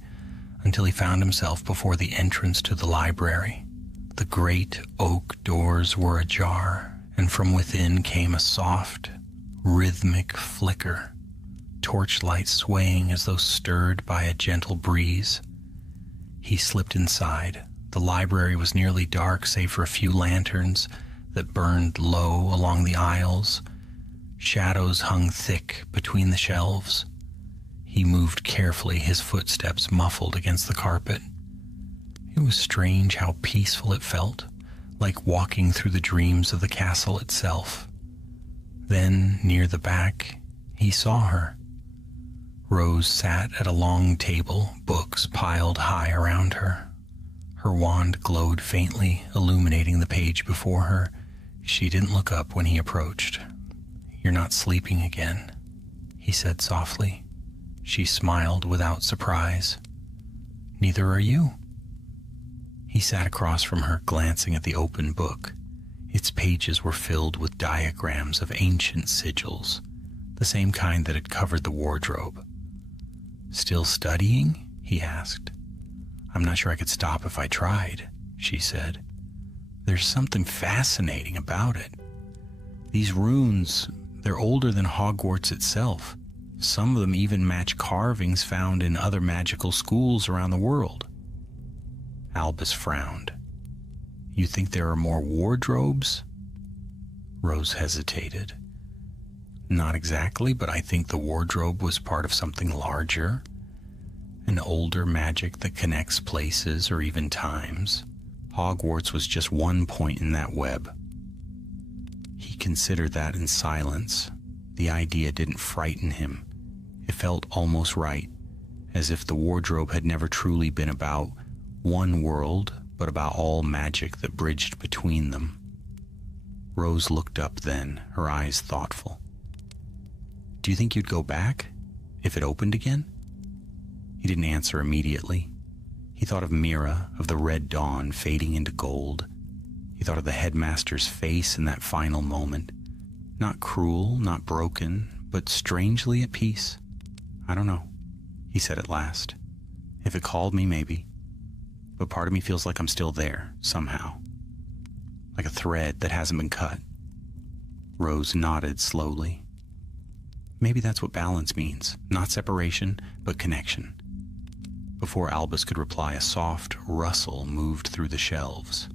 until he found himself before the entrance to the library. The great oak doors were ajar, and from within came a soft, rhythmic flicker, torchlight swaying as though stirred by a gentle breeze. He slipped inside. The library was nearly dark, save for a few lanterns that burned low along the aisles. Shadows hung thick between the shelves. He moved carefully, his footsteps muffled against the carpet. It was strange how peaceful it felt, like walking through the dreams of the castle itself. Then, near the back, he saw her. Rose sat at a long table, books piled high around her. Her wand glowed faintly, illuminating the page before her. She didn't look up when he approached. "You're not sleeping again," he he said softly. She smiled without surprise. Neither are you. He sat across from her, glancing at the open book. Its pages were filled with diagrams of ancient sigils, the same kind that had covered the wardrobe. Still studying? He asked. I'm not sure I could stop if I tried, she said. There's something fascinating about it. These runes, they're older than Hogwarts itself. Some of them even match carvings found in other magical schools around the world. Albus frowned. You think there are more wardrobes? Rose hesitated. Not exactly, but I think the wardrobe was part of something larger. An older magic that connects places or even times. Hogwarts was just one point in that web. He considered that in silence. The idea didn't frighten him. It felt almost right, as if the wardrobe had never truly been about one world, but about all magic that bridged between them. Rose looked up then, her eyes thoughtful. Do you think you'd go back, if it opened again? He didn't answer immediately. He thought of Mira, of the red dawn fading into gold. He thought of the headmaster's face in that final moment. Not cruel, not broken, but strangely at peace. I don't know, he said at last. If it called me, maybe. But part of me feels like I'm still there, somehow. Like a thread that hasn't been cut. Rose nodded slowly. Maybe that's what balance means. Not separation, but connection. Before Albus could reply, a soft rustle moved through the shelves.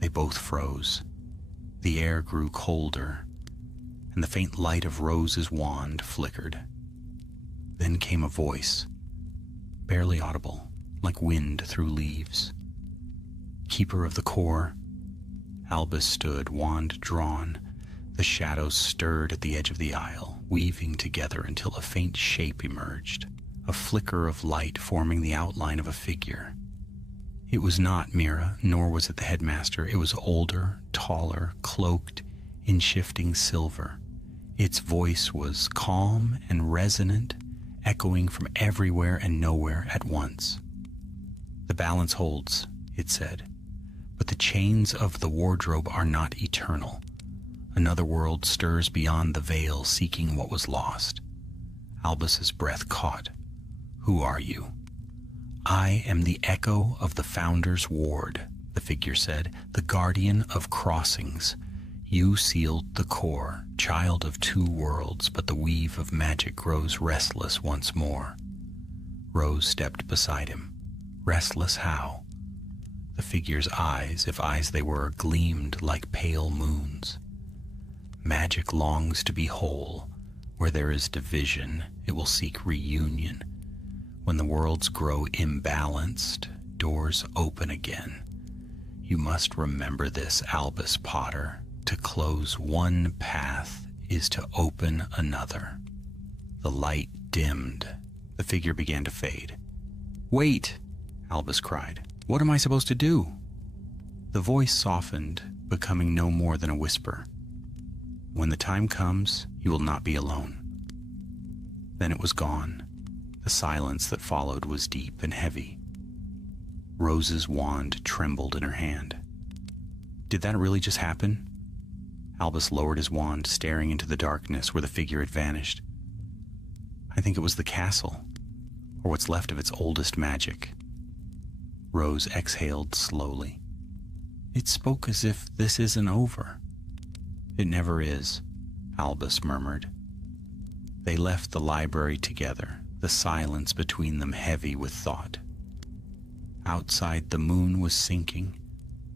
They both froze. The air grew colder, and the faint light of Rose's wand flickered. Then came a voice, barely audible, like wind through leaves. Keeper of the core. Albus stood, wand drawn. The shadows stirred at the edge of the aisle, weaving together until a faint shape emerged, a flicker of light forming the outline of a figure. It was not Mira, nor was it the headmaster. It was older, taller, cloaked in shifting silver. Its voice was calm and resonant, echoing from everywhere and nowhere at once. The balance holds, it said, but the chains of the wardrobe are not eternal. Another world stirs beyond the veil, seeking what was lost. Albus's breath caught. Who are you? I am the echo of the Founder's Ward, the figure said, the guardian of crossings. You sealed the core, child of two worlds, but the weave of magic grows restless once more. Rose stepped beside him. Restless how? The figure's eyes, if eyes they were, gleamed like pale moons. Magic longs to be whole. Where there is division, it will seek reunion. When the worlds grow imbalanced, doors open again. You must remember this, Albus Potter. To close one path is to open another. The light dimmed. The figure began to fade. Wait, Albus cried. What am I supposed to do? The voice softened, becoming no more than a whisper. When the time comes, you will not be alone. Then it was gone. The silence that followed was deep and heavy. Rose's wand trembled in her hand. Did that really just happen? Albus lowered his wand, staring into the darkness where the figure had vanished. I think it was the castle, or what's left of its oldest magic. Rose exhaled slowly. It spoke as if this isn't over. It never is, Albus murmured. They left the library together, the silence between them heavy with thought. Outside, the moon was sinking,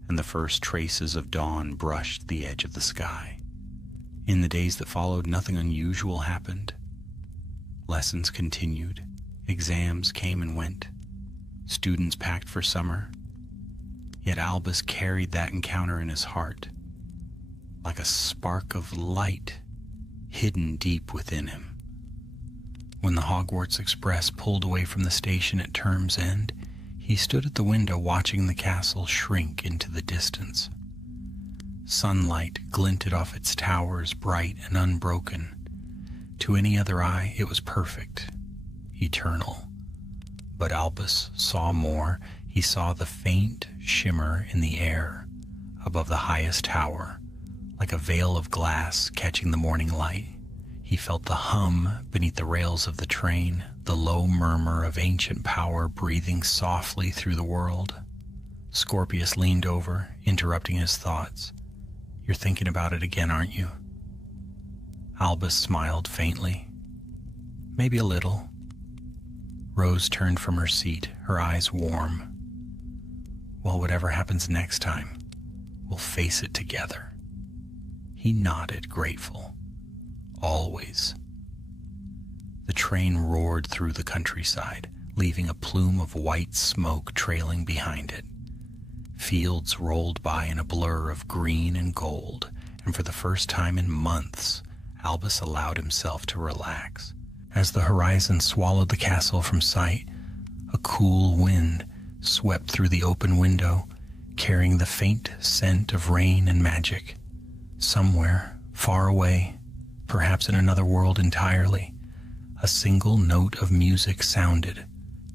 and the first traces of dawn brushed the edge of the sky. In the days that followed, nothing unusual happened. Lessons continued. Exams came and went. Students packed for summer. Yet Albus carried that encounter in his heart, like a spark of light hidden deep within him. When the Hogwarts Express pulled away from the station at term's end, he stood at the window watching the castle shrink into the distance. Sunlight glinted off its towers, bright and unbroken. To any other eye, it was perfect, eternal. But Albus saw more. He saw the faint shimmer in the air above the highest tower, like a veil of glass catching the morning light. He felt the hum beneath the rails of the train, the low murmur of ancient power breathing softly through the world. Scorpius leaned over, interrupting his thoughts. "You're thinking about it again, aren't you?" Albus smiled faintly. "Maybe a little." Rose turned from her seat, her eyes warm. "Well, whatever happens next time, we'll face it together." He nodded, grateful. "Always." The train roared through the countryside, leaving a plume of white smoke trailing behind it. Fields rolled by in a blur of green and gold, and for the first time in months, Albus allowed himself to relax. As the horizon swallowed the castle from sight, a cool wind swept through the open window, carrying the faint scent of rain and magic. Somewhere, far away, perhaps in another world entirely, a single note of music sounded,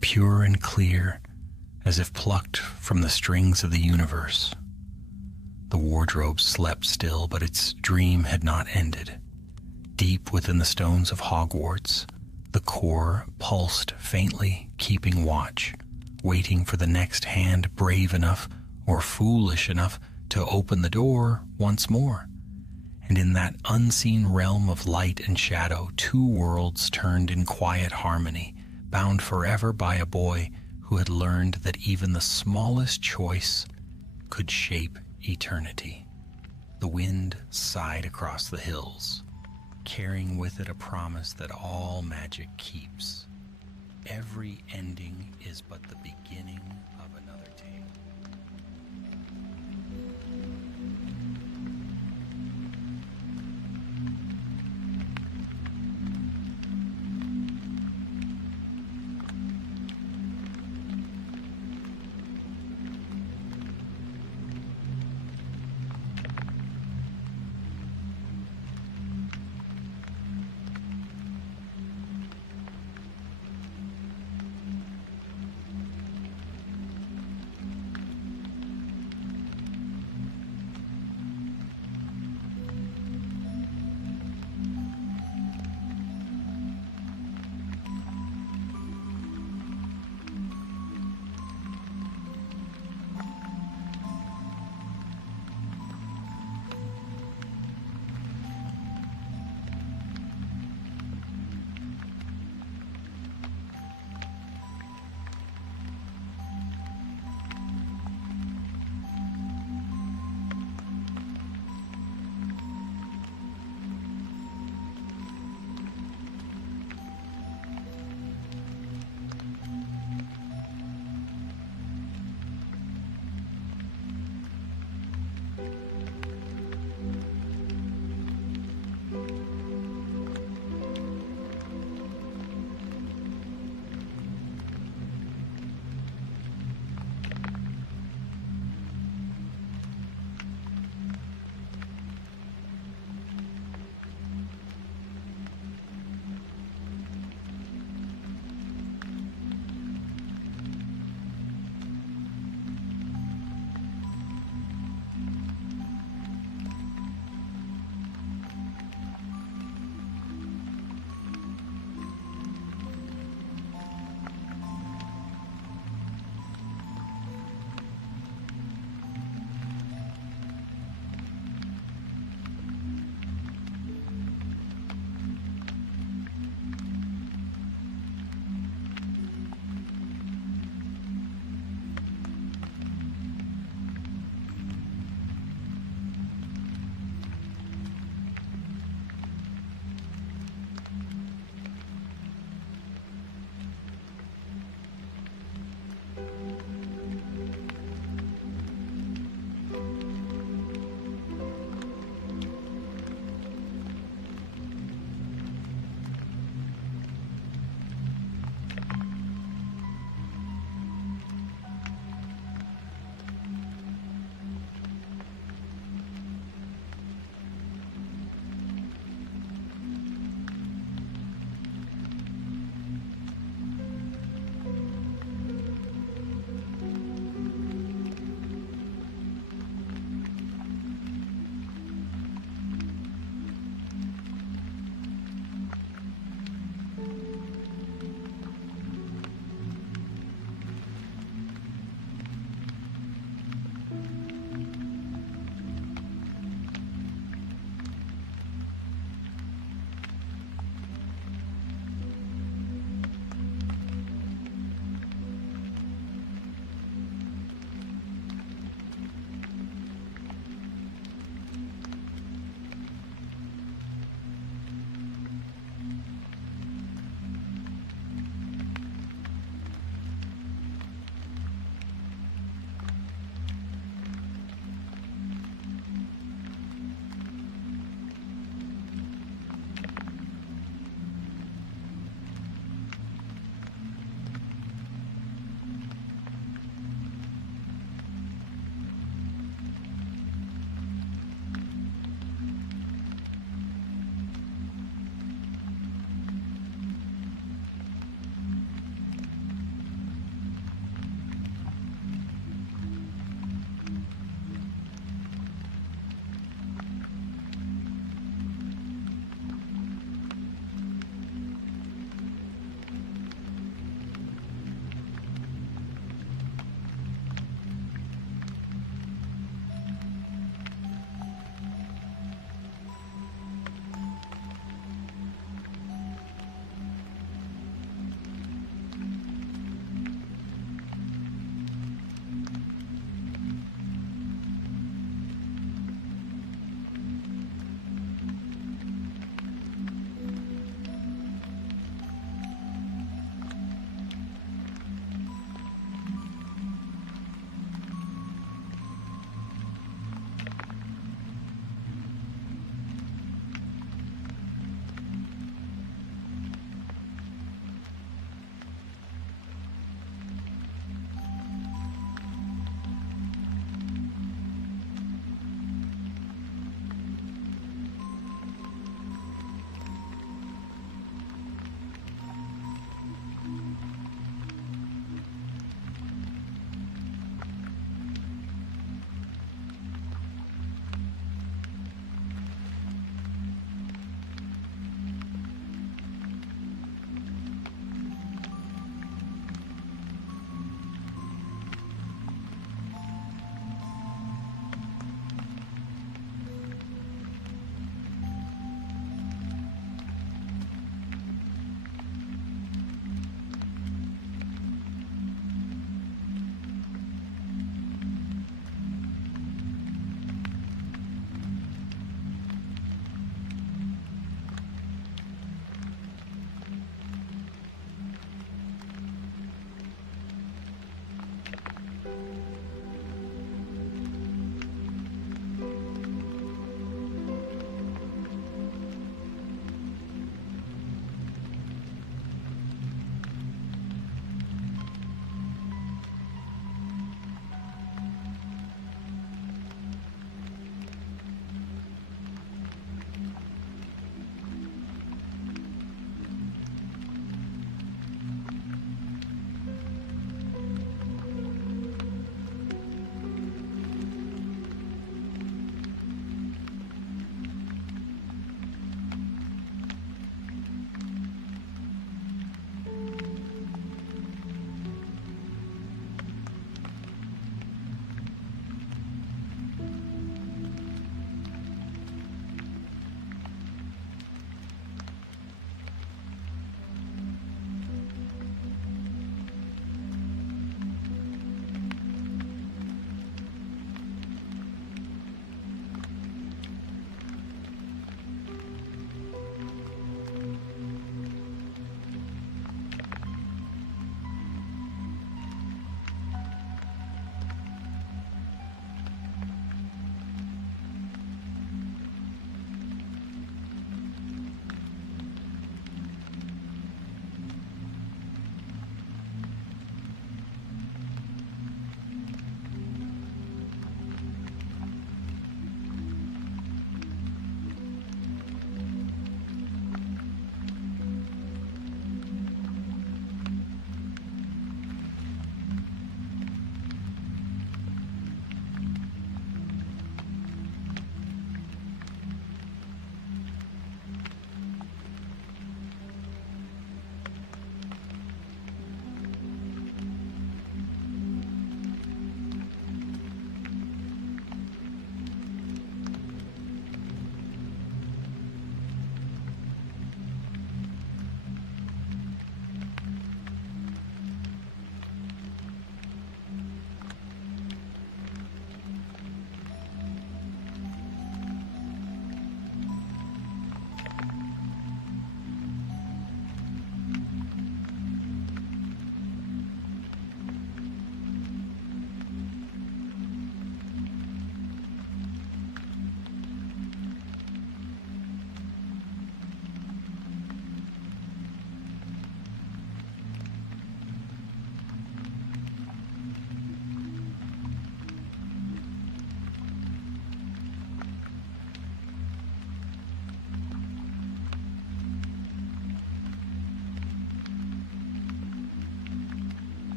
pure and clear, as if plucked from the strings of the universe. The wardrobe slept still, but its dream had not ended. Deep within the stones of Hogwarts, the core pulsed faintly, keeping watch, waiting for the next hand brave enough or foolish enough to open the door once more. And in that unseen realm of light and shadow, two worlds turned in quiet harmony, bound forever by a boy who had learned that even the smallest choice could shape eternity. The wind sighed across the hills, carrying with it a promise that all magic keeps. Every ending is but the beginning of another tale.